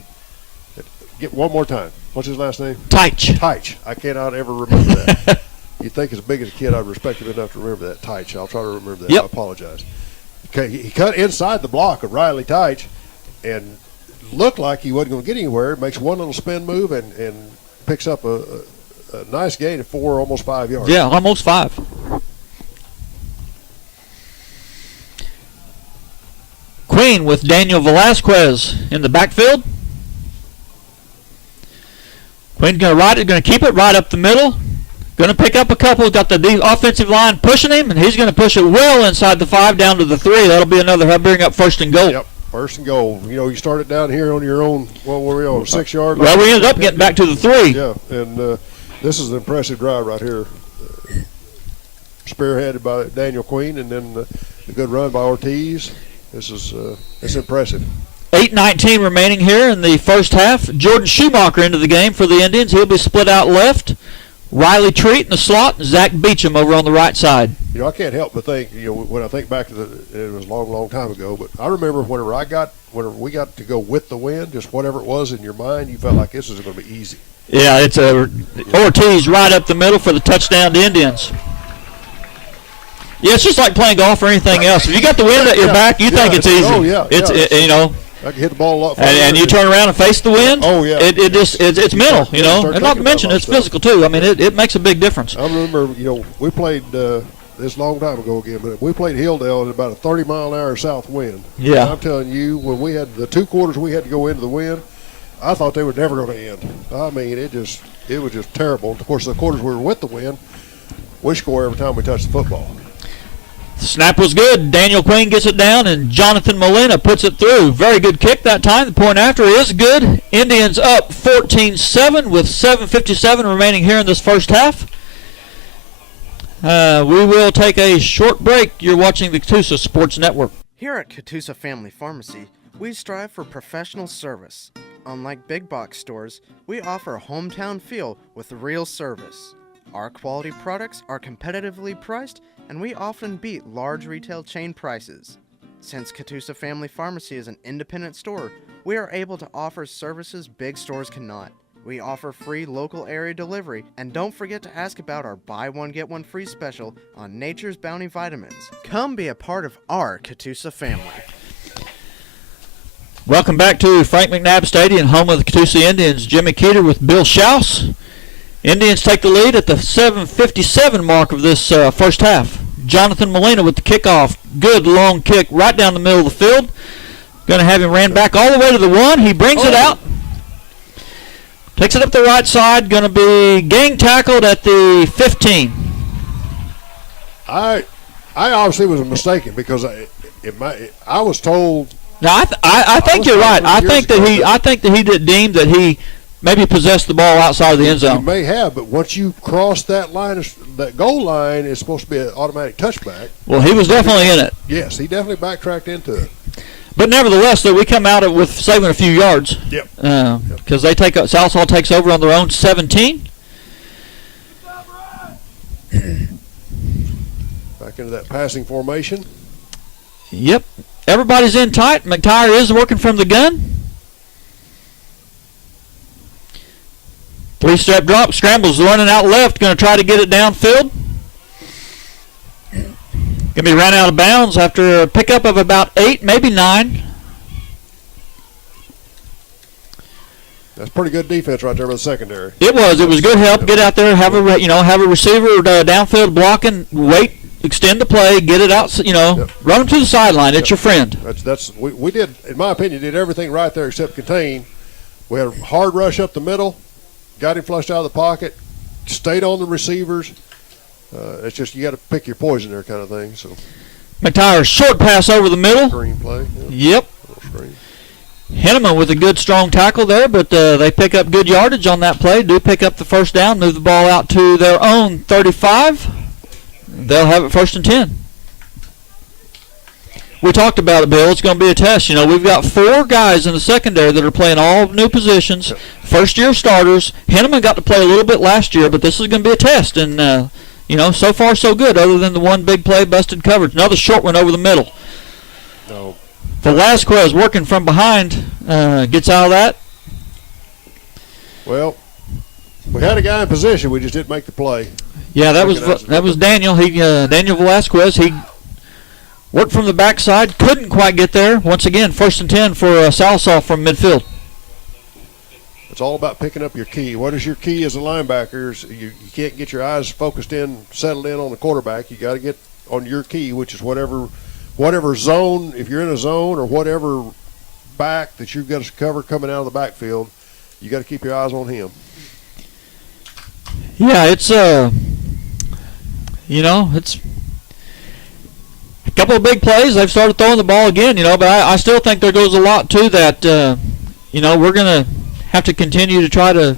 Get one more time. What's his last name? Teich. Teich. I cannot ever remember that. You'd think as big as a kid, I'd respect him enough to remember that. Teich. I'll try to remember that. Yep. I apologize. Okay, he cut inside the block of Riley Teich and looked like he wasn't going to get anywhere. Makes one little spin move and picks up a nice gain of 4, almost 5 yards. Yeah, almost 5. Queen with Daniel Velasquez in the backfield. Queen's going to keep it right up the middle. Going to pick up a couple. Got the offensive line pushing him, and he's going to push it well inside the 5 down to the 3. That'll be another. He'll bring up 1st and goal. Yep, 1st and goal. You know, you started down here on your own. What were we on? 6-yard line? Well, we ended up getting back to the 3. Yeah, and this is an impressive drive right here. Spearheaded by Daniel Queen, and then a good run by Ortiz. This is it's impressive. 8:19 remaining here in the first half. Jordan Schumacher into the game for the Indians. He'll be split out left. Riley Treat in the slot. Zach Beecham over on the right side. You know, I can't help but think, you know, when I think back to it was a long, long time ago, but I remember whenever we got to go with the wind, just whatever it was in your mind, you felt like this was going to be easy. Yeah, it's Ortiz right up the middle for the touchdown to Indians. Yeah, it's just like playing golf or anything else. If you got the wind at your back, you think it's easy. Oh, yeah. You know. I can hit the ball a lot farther. And you turn around and face the wind. Oh, yeah. It's mental, you know. And not to mention it's physical, too. I mean, it makes a big difference. I remember, you know, we played this a long time ago again, but we played Hilldale at about a 30-mile-an-hour south wind. Yeah. And I'm telling you, when we had the 2 quarters we had to go into the wind, I thought they were never going to end. I mean, it was just terrible. Of course, the quarters we were with the wind, we score every time we touch the football. The snap was good. Daniel Queen gets it down, and Jonathan Molina puts it through. Very good kick that time. The point after is good. Indians up 14-7 with 7:57 remaining here in this first half. We will take a short break. You're watching the Catoosa Sports Network. Here at Catoosa Family Pharmacy, we strive for professional service. Unlike big box stores, we offer a hometown feel with real service. Our quality products are competitively priced, and we often beat large retail chain prices. Since Catoosa Family Pharmacy is an independent store, we are able to offer services big stores cannot. We offer free local area delivery, and don't forget to ask about our buy one get one free special on Nature's Bounty vitamins. Come be a part of our Catoosa family. Welcome back to Frank McNabb Stadium, home of the Catoosa Indians. Jimmy Keeter with Bill Schaus. Indians take the lead at the 7:57 mark of this first half. Jonathan Molina with the kickoff. Good long kick right down the middle of the field. Going to have him ran back all the way to the 1. He brings it out. Takes it up the right side. Going to be gang tackled at the 15. I obviously was mistaken because I was told. Now I think you're right. I think that he deemed that he maybe possessed the ball outside of the end zone. You may have, but once you cross that line, that goal line is supposed to be an automatic touchback. Well, he was definitely in it. Yes, he definitely backtracked into it. But nevertheless, though, we come out with saving a few yards. Yep. Because they take Sallisaw takes over on their own 17. Back into that passing formation. Yep. Everybody's in tight. McTire is working from the gun. 3-step drop. Scrambles running out left. Going to try to get it downfield. Going to be ran out of bounds after a pickup of about 8, maybe 9. That's pretty good defense right there with the secondary. It was good help. Get out there, have a receiver downfield blocking, wait, extend the play, get it out. Run them to the sideline. It's your friend. We did, in my opinion, did everything right there except contain. We had a hard rush up the middle, got him flushed out of the pocket, stayed on the receivers. It's just you got to pick your poison there, kind of thing. So, McTire short pass over the middle. Screen play. Yep. Screen. Henneman with a good, strong tackle there, but they pick up good yardage on that play, do pick up the first down, move the ball out to their own 35. They'll have it 1st and 10. We talked about it, Bill. It's going to be a test. You know, we've got 4 guys in the secondary that are playing all new positions, first-year starters. Henneman got to play a little bit last year, but this is going to be a test. And, you know, so far so good, other than the one big play, busted coverage. Another short one over the middle. No. Velasquez working from behind, gets out of that. Well, we had a guy in position. We just didn't make the play. Yeah, that was Daniel. Daniel Velasquez. He worked from the backside, couldn't quite get there. Once again, 1st and 10 for Sallisaw from midfield. It's all about picking up your key. What is your key as a linebacker? You can't get your eyes focused in, settled in on the quarterback. You got to get on your key, which is whatever zone, if you're in a zone or whatever back that you've got to cover coming out of the backfield, you got to keep your eyes on him. Yeah, it's you know, it's a couple of big plays. They've started throwing the ball again, you know, but I still think there goes a lot to that. You know, we're going to have to continue to try to.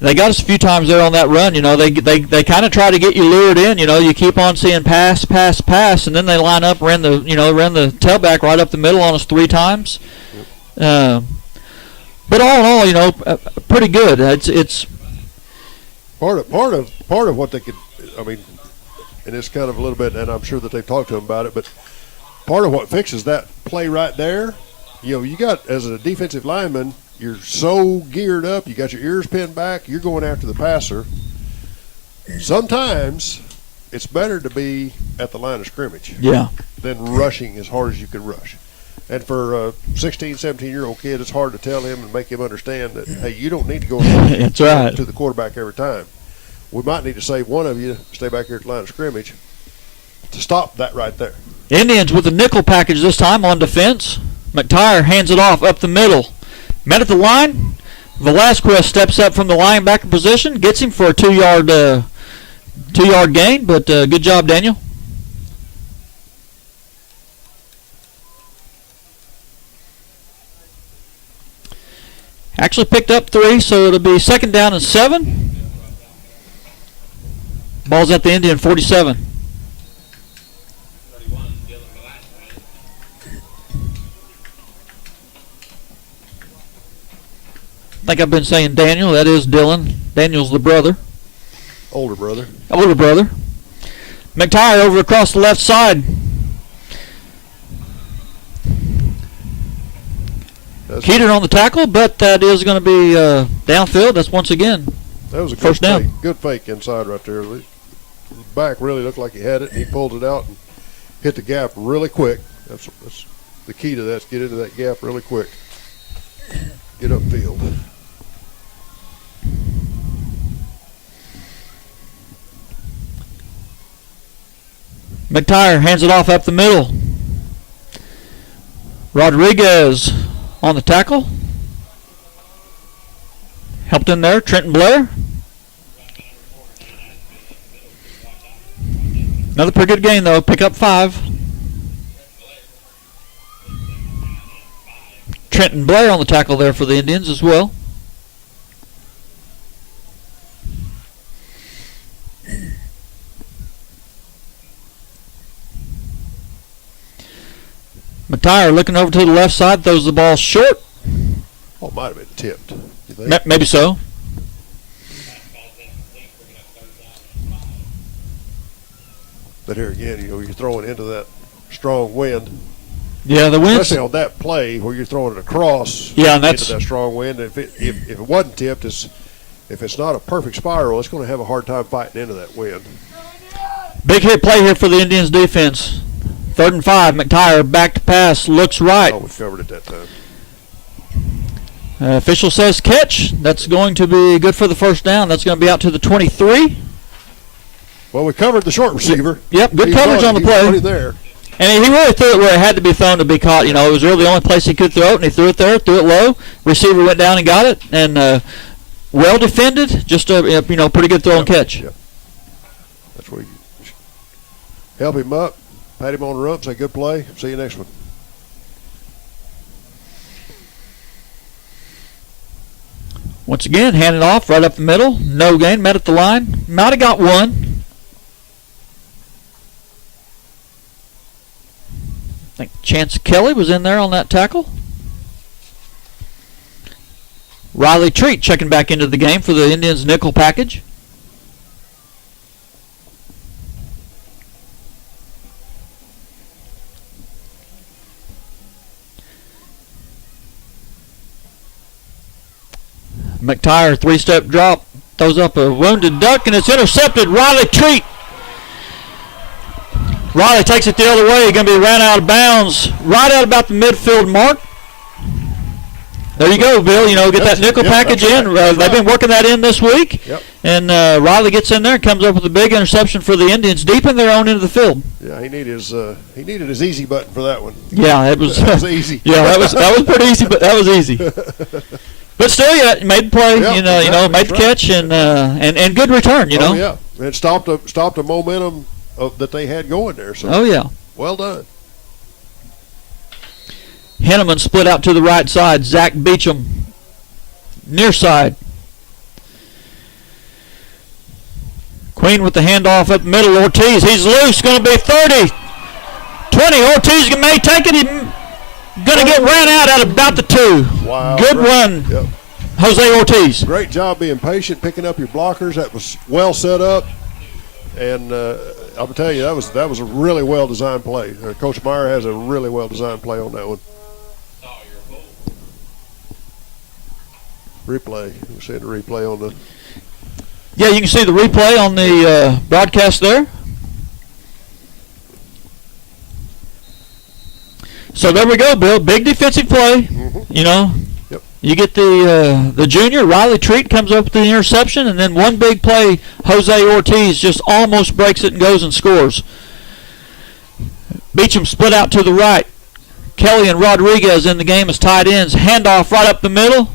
They got us a few times there on that run. You know, they kind of try to get you lured in. You know, you keep on seeing pass, and then they line up, ran the tailback right up the middle on us 3 times. But all in all, you know, pretty good. It's part of what they could. I mean, and it's kind of a little bit, and I'm sure that they've talked to him about it. But part of what fixes that play right there, you know, you got as a defensive lineman. You're so geared up, you got your ears pinned back, you're going after the passer. Sometimes it's better to be at the line of scrimmage than rushing as hard as you can rush. And for a 16, 17-year-old kid, it's hard to tell him and make him understand that, hey, you don't need to go That's right. to the quarterback every time. We might need to save one of you, stay back here at the line of scrimmage, to stop that right there. Indians with a nickel package this time on defense. McTire hands it off up the middle. Met at the line. Velasquez steps up from the linebacker position, gets him for a 2-yard gain, but good job, Daniel. Actually picked up 3, so it'll be 2nd down and 7. Ball's at the Indian 47. I think I've been saying Daniel. That is Dylan. Daniel's the brother. Older brother. McTire over across the left side. Keeter on the tackle, but that is going to be downfield. That's once again that was a good first down. Fake. Good fake inside right there. The back really looked like he had it, and he pulled it out and hit the gap really quick. That's the key to that. Get into that gap really quick. Get upfield. McTire hands it off up the middle. Rodriguez on the tackle. Helped in there, Trenton Blair. Another pretty good game, though. Pick up 5. Trenton Blair on the tackle there for the Indians as well. McTire looking over to the left side, throws the ball short. Oh, it might have been tipped. You think? Maybe so. But here again, you know, you're throwing into that strong wind. Yeah, the wind. Especially on that play where you're throwing it across. Yeah, and that's into that strong wind. If it wasn't tipped, if it's not a perfect spiral, it's going to have a hard time fighting into that wind. Big hit play here for the Indians defense. 3rd and 5. McTire back to pass, looks right. Oh, we covered it that time. Official says catch. That's going to be good for the first down. That's going to be out to the 23. Well, we covered the short receiver. Yep, good coverage on the play. There. And he really threw it where it had to be thrown to be caught. You know, it was really the only place he could throw it, and he threw it there, threw it low. Receiver went down and got it, and well defended. Just a pretty good throw and catch. Yep. That's where you help him up, pat him on the rump, say good play. See you next one. Once again, hand it off right up the middle. No gain, met at the line. Might have got one. I think Chance Kelly was in there on that tackle. Riley Treat checking back into the game for the Indians nickel package. McTire, three-step drop, throws up a wounded duck, and it's intercepted. Riley Treat. Riley takes it the other way. Going to be ran out of bounds right out about the midfield mark. There you go, Bill. You know, get that nickel package in. They've been working that in this week. Yep. And Riley gets in there and comes up with a big interception for the Indians deep in their own end of the field. Yeah, he needed his easy button for that one. Yeah, it was. That was easy. Yeah, that was pretty easy, but that was easy. But still, yeah, made the play. Yeah, made the catch and good return. You know. Oh yeah, it stopped the momentum that they had going there. So. Oh yeah. Well done. Henneman split out to the right side. Zach Beecham, near side. Queen with the handoff up middle. Ortiz, he's loose. Going to be 30, 20. Ortiz may take it. He's going to get ran out at about the 2. Wow. Good run, Yep. Jose Ortiz. Great job being patient, picking up your blockers. That was well set up. And I'll tell you, that was a really well-designed play. Coach Meyer has a really well-designed play on that one. Replay. We're seeing the replay on the. Yeah, you can see the replay on the broadcast there. So there we go, Bill. Big defensive play. Mm-hmm. You know. Yep. You get the junior, Riley Treat, comes up with the interception, and then one big play, Jose Ortiz just almost breaks it and goes and scores. Beecham split out to the right. Kelly and Rodriguez in the game as tight ends. Handoff right up the middle.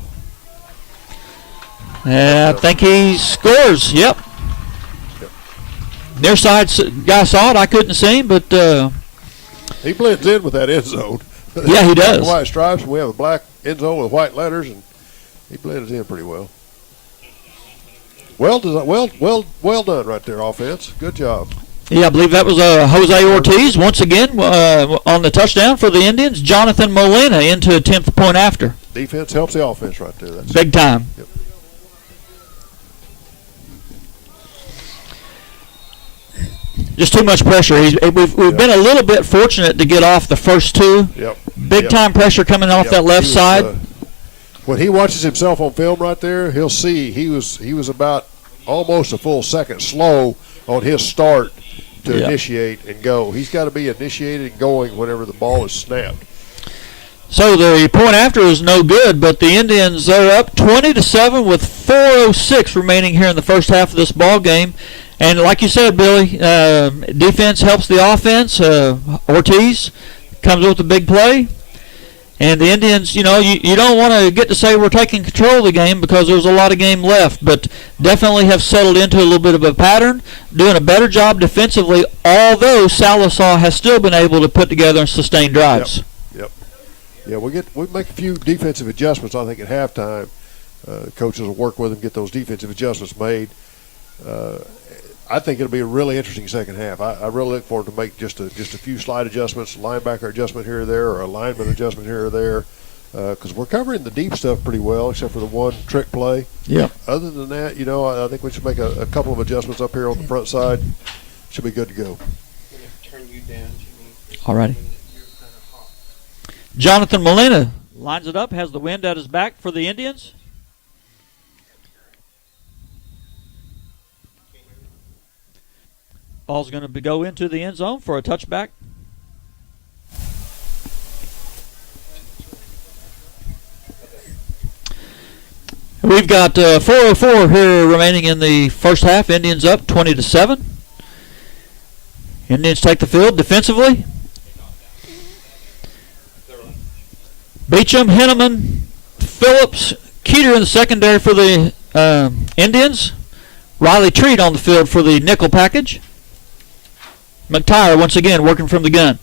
I think he scores. Yep. Near side guy saw it. I couldn't see him, but he blends in with that end zone. Yeah, he does. White stripes. We have a black end zone with white letters, and he blends in pretty well. Well done right there, offense. Good job. Yeah, I believe that was Jose Ortiz once again on the touchdown for the Indians. Jonathan Molina into attempt the point after. Defense helps the offense right there. That's big time. Yep. Just too much pressure. We've been a little bit fortunate to get off the first 2. Yep. Big time pressure coming off that left side. When he watches himself on film right there, he'll see he was about almost a full second slow on his start to initiate and go. He's got to be initiated and going whenever the ball is snapped. So the point after is no good, but the Indians are up 20-7 with 4:06 remaining here in the first half of this ball game. And like you said, Billy, defense helps the offense. Ortiz comes with a big play. And the Indians, you don't want to get to say we're taking control of the game because there's a lot of game left, but definitely have settled into a little bit of a pattern, doing a better job defensively, although Sallisaw has still been able to put together and sustain drives. Yep. Yeah, we make a few defensive adjustments, I think, at halftime. Coaches will work with them, get those defensive adjustments made. I think it'll be a really interesting second half. I really look forward to make just a few slight adjustments, linebacker adjustment here or there, or a lineman adjustment here or there, because we're covering the deep stuff pretty well, except for the one trick play. Yeah. Other than that, I think we should make a couple of adjustments up here on the front side. Should be good to go. All righty. Jonathan Molina lines it up, has the wind at his back for the Indians. Ball's going to go into the end zone for a touchback. We've got 4:04 here remaining in the first half. Indians up 20-7. Indians take the field defensively. Beecham, Henneman, Phillips, Keeter in the secondary for the Indians. Riley Treat on the field for the nickel package. McTire once again working from the gun.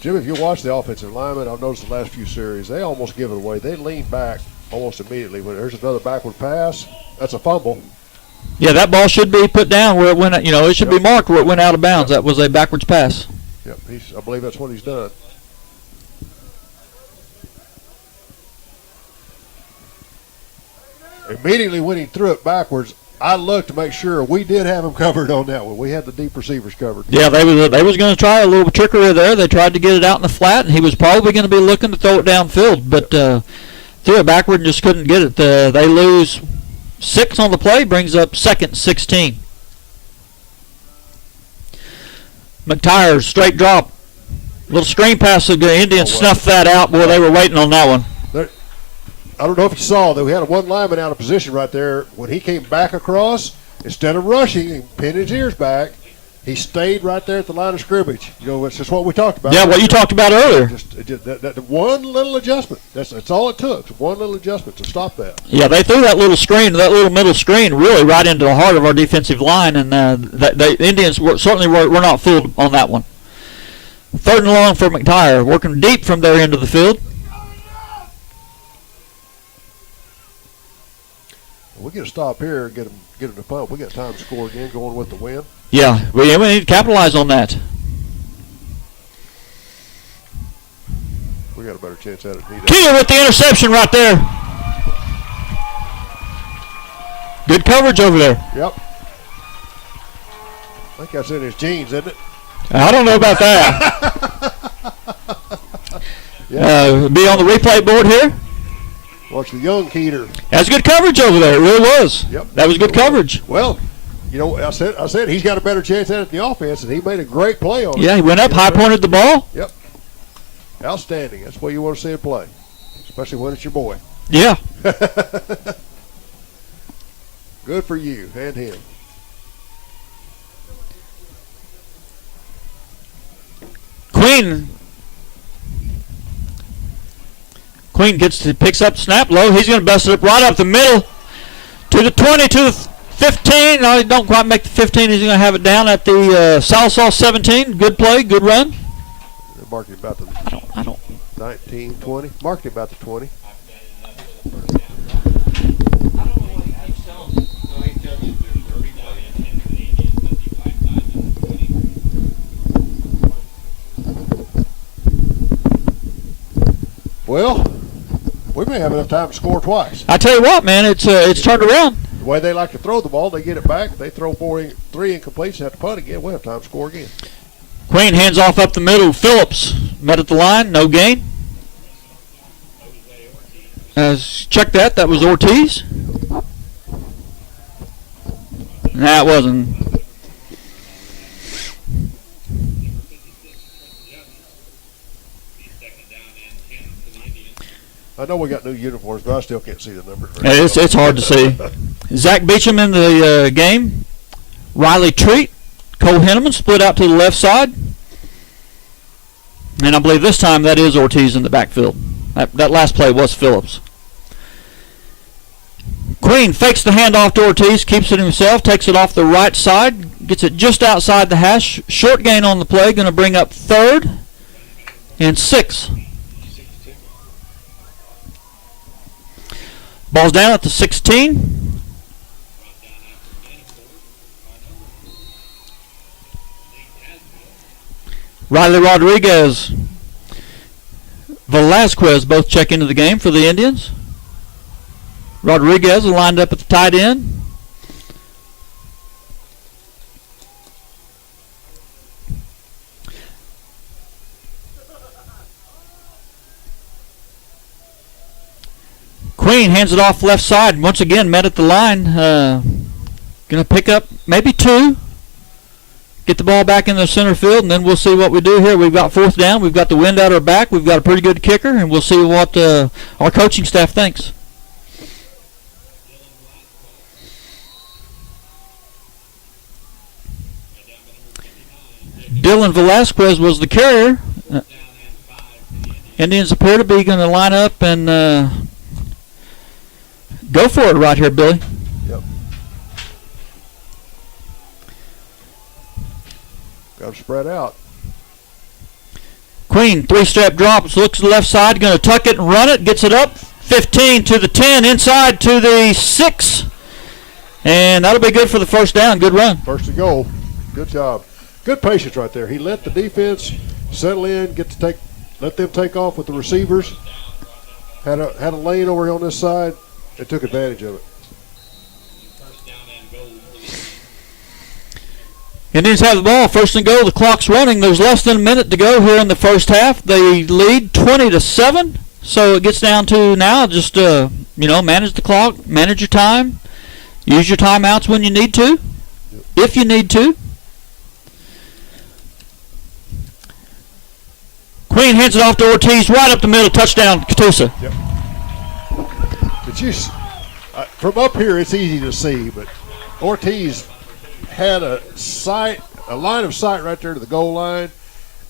Jim, if you watch the offensive linemen, I've noticed the last few series, they almost give it away. They lean back almost immediately. When there's another backward pass, that's a fumble. Yeah, that ball should be put down where it went. It should be marked where it went out of bounds. That was a backwards pass. Yep, I believe that's what he's done. Immediately when he threw it backwards, I looked to make sure we did have him covered on that one. We had the deep receivers covered. Yeah, they was going to try a little trickery there. They tried to get it out in the flat, and he was probably going to be looking to throw it downfield, but threw it backward and just couldn't get it. They lose 6 on the play, brings up 2nd, 16. McTire, straight drop. Little screen pass. The Indians snuffed that out. Boy, they were waiting on that one. I don't know if you saw that we had one lineman out of position right there. When he came back across, instead of rushing and pinning his ears back, he stayed right there at the line of scrimmage. It's just what we talked about. Yeah, what you talked about earlier. Just that one little adjustment. That's all it took. One little adjustment to stop that. Yeah, they threw that little screen, that little middle screen, really right into the heart of our defensive line, and the Indians certainly were not fooled on that one. 3rd and long for McTire, working deep from their end of the field. We get a stop here and get them to pump. We got time to score again, going with the win. Yeah, we need to capitalize on that. We got a better chance at it. Keeler with the interception right there. Good coverage over there. Yep. I think that's in his jeans, isn't it? I don't know about that. Be on the replay board here. Watch the young Keeter. That's good coverage over there. It really was. Yep. That was good coverage. Well, I said he's got a better chance at it the offense, and he made a great play on it. Yeah, he went up, high-pointed the ball. Yep. Outstanding. That's what you want to see it play, especially when it's your boy. Yeah. Good for you and him. Queen picks up snap low. He's going to bust it up right up the middle to the 20, to the 15. No, he don't quite make the 15. He's going to have it down at the Sallisaw 17. Good play, good run. They're marking about the I don't 19, 20. Marking about the 20. Well, we may have enough time to score twice. I tell you what, man, it's turned around. The way they like to throw the ball, they get it back. They throw 3 incompletes and have to punt again. We'll have time to score again. Queen hands off up the middle. Phillips met at the line, no gain. Check that. That was Ortiz. Nah, it wasn't. I know we got new uniforms, but I still can't see the number. It's hard to see. Zach Beecham in the game. Riley Treat. Cole Henneman split out to the left side. And I believe this time that is Ortiz in the backfield. That last play was Phillips. Queen fakes the handoff to Ortiz, keeps it himself, takes it off the right side, gets it just outside the hash. Short gain on the play, going to bring up 3rd and 6. Ball's down at the 16. Riley Rodriguez, Velasquez both check into the game for the Indians. Rodriguez lined up at the tight end. Queen hands it off left side. Once again, met at the line. Going to pick up maybe 2. Get the ball back in the center field, and then we'll see what we do here. We've got 4th down. We've got the wind at our back. We've got a pretty good kicker, and we'll see what our coaching staff thinks. Dylan Velasquez was the carrier. Indians appear to be going to line up and go for it right here, Billy. Yep. Got to spread out. Queen, 3-step drops, looks to the left side, going to tuck it and run it, gets it up 15 to the 10, inside to the 6. And that'll be good for the first down. Good run. First and goal. Good job. Good patience right there. He let the defense settle in, let them take off with the receivers. Had a lane over here on this side and took advantage of it. Indians have the ball. First and goal. The clock's running. There's less than a minute to go here in the first half. They lead 20-7. So it gets down to now just manage the clock, manage your time, use your timeouts when you need to, if you need to. Queen hands it off to Ortiz, right up the middle, touchdown, Catoosa. Yep. But from up here, it's easy to see, but Ortiz had a line of sight right there to the goal line,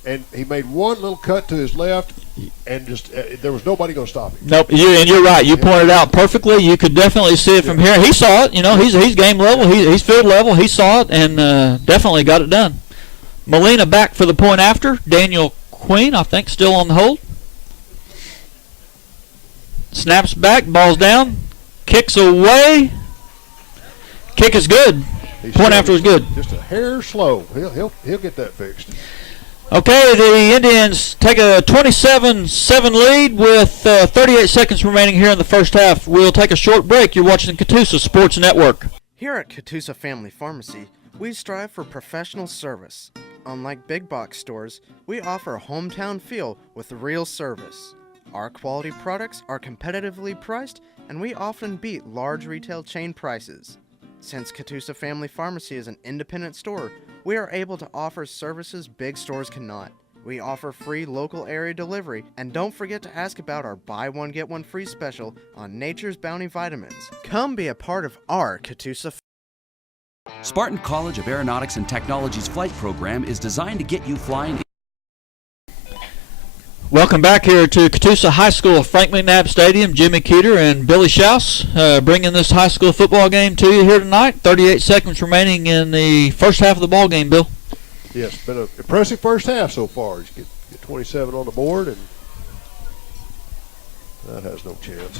and he made one little cut to his left, and just there was nobody going to stop him. Nope, and you're right. You pointed out perfectly. You could definitely see it from here. He saw it. He's game level. He's field level. He saw it and definitely got it done. Molina back for the point after. Daniel Queen, I think, still on the hold. Snaps back, ball's down, kicks away. Kick is good. Point after is good. Just a hair slow. He'll get that fixed. Okay, the Indians take a 27-7 lead with 38 seconds remaining here in the first half. We'll take a short break. You're watching Catoosa Sports Network. Here at Catoosa Family Pharmacy, we strive for professional service. Unlike big box stores, we offer a hometown feel with real service. Our quality products are competitively priced, and we often beat large retail chain prices. Since Catoosa Family Pharmacy is an independent store, we are able to offer services big stores cannot. We offer free local area delivery, and don't forget to ask about our buy one get one free special on Nature's Bounty vitamins. Come be a part of our Catoosa. Spartan College of Aeronautics and Technology's flight program is designed to get you flying. Welcome back here to Catoosa High School, Frank McNabb Stadium. Jimmy Keeter and Billy Schaus bringing this high school football game to you here tonight. 38 seconds remaining in the first half of the ball game, Bill. Yes, been an impressive first half so far. Just get 27 on the board, and that has no chance.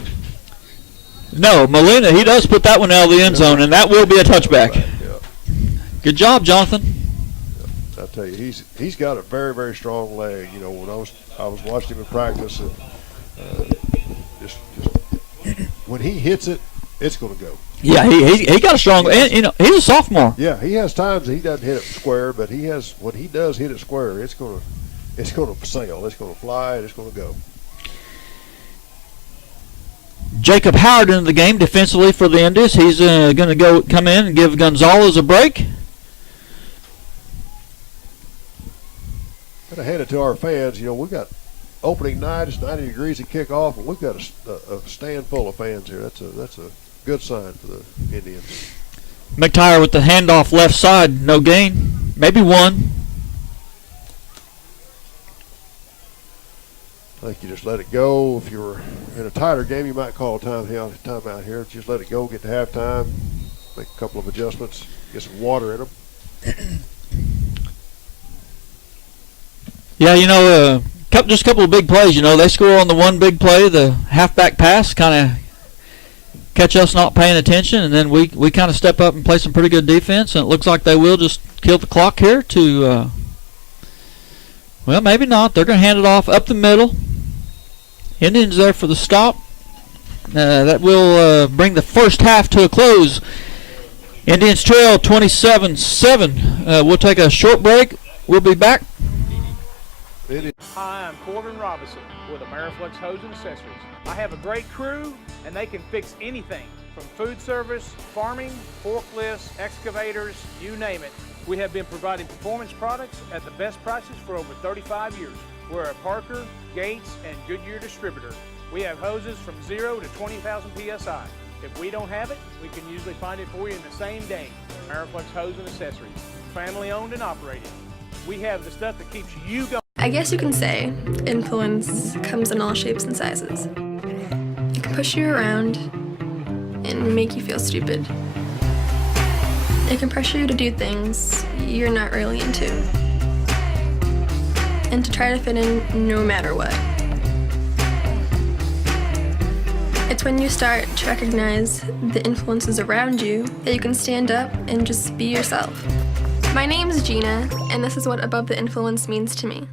No, Molina, he does put that one out of the end zone, and that will be a touchback. Yeah. Good job, Jonathan. I tell you, he's got a very, very strong leg. When I was watching him in practice, and just when he hits it, it's going to go. Yeah, he got a strong. And, he's a sophomore. Yeah, he has times he doesn't hit it square, but when he does hit it square, it's going to sail. It's going to fly. And it's going to go. Jacob Howard into the game defensively for the Indians. He's going to come in and give Gonzalez a break. Got to hand it to our fans. We've got opening night. It's 90 degrees at kickoff, and we've got a stand full of fans here. That's a good sign for the Indians. McTire with the handoff left side. No gain. Maybe one. I think you just let it go. If you're in a tighter game, you might call a timeout here. Just let it go, get to halftime, make a couple of adjustments, get some water in them. Yeah, just a couple of big plays. They score on the one big play, the halfback pass, kind of catch us not paying attention, and then we kind of step up and play some pretty good defense, and it looks like they will just kill the clock here to, well, maybe not. They're going to hand it off up the middle. Indians there for the stop. That will bring the first half to a close. Indians trail 27-7. We'll take a short break. We'll be back. Hi, I'm Corbin Robinson with Ameriflex Hose and Accessories. I have a great crew, and they can fix anything from food service, farming, forklifts, excavators, you name it. We have been providing performance products at the best prices for over 35 years. We're a Parker, Gates, and Goodyear distributor. We have hoses from 0 to 20,000 PSI. If we don't have it, we can usually find it for you in the same day. Ameriflex Hose and Accessories, family owned and operated. We have the stuff that keeps you going. I guess you can say influence comes in all shapes and sizes. It can push you around and make you feel stupid. It can pressure you to do things you're not really into, and to try to fit in no matter what. It's when you start to recognize the influences around you that you can stand up and just be yourself. My name's Gina, and this is what Above the Influence means to me.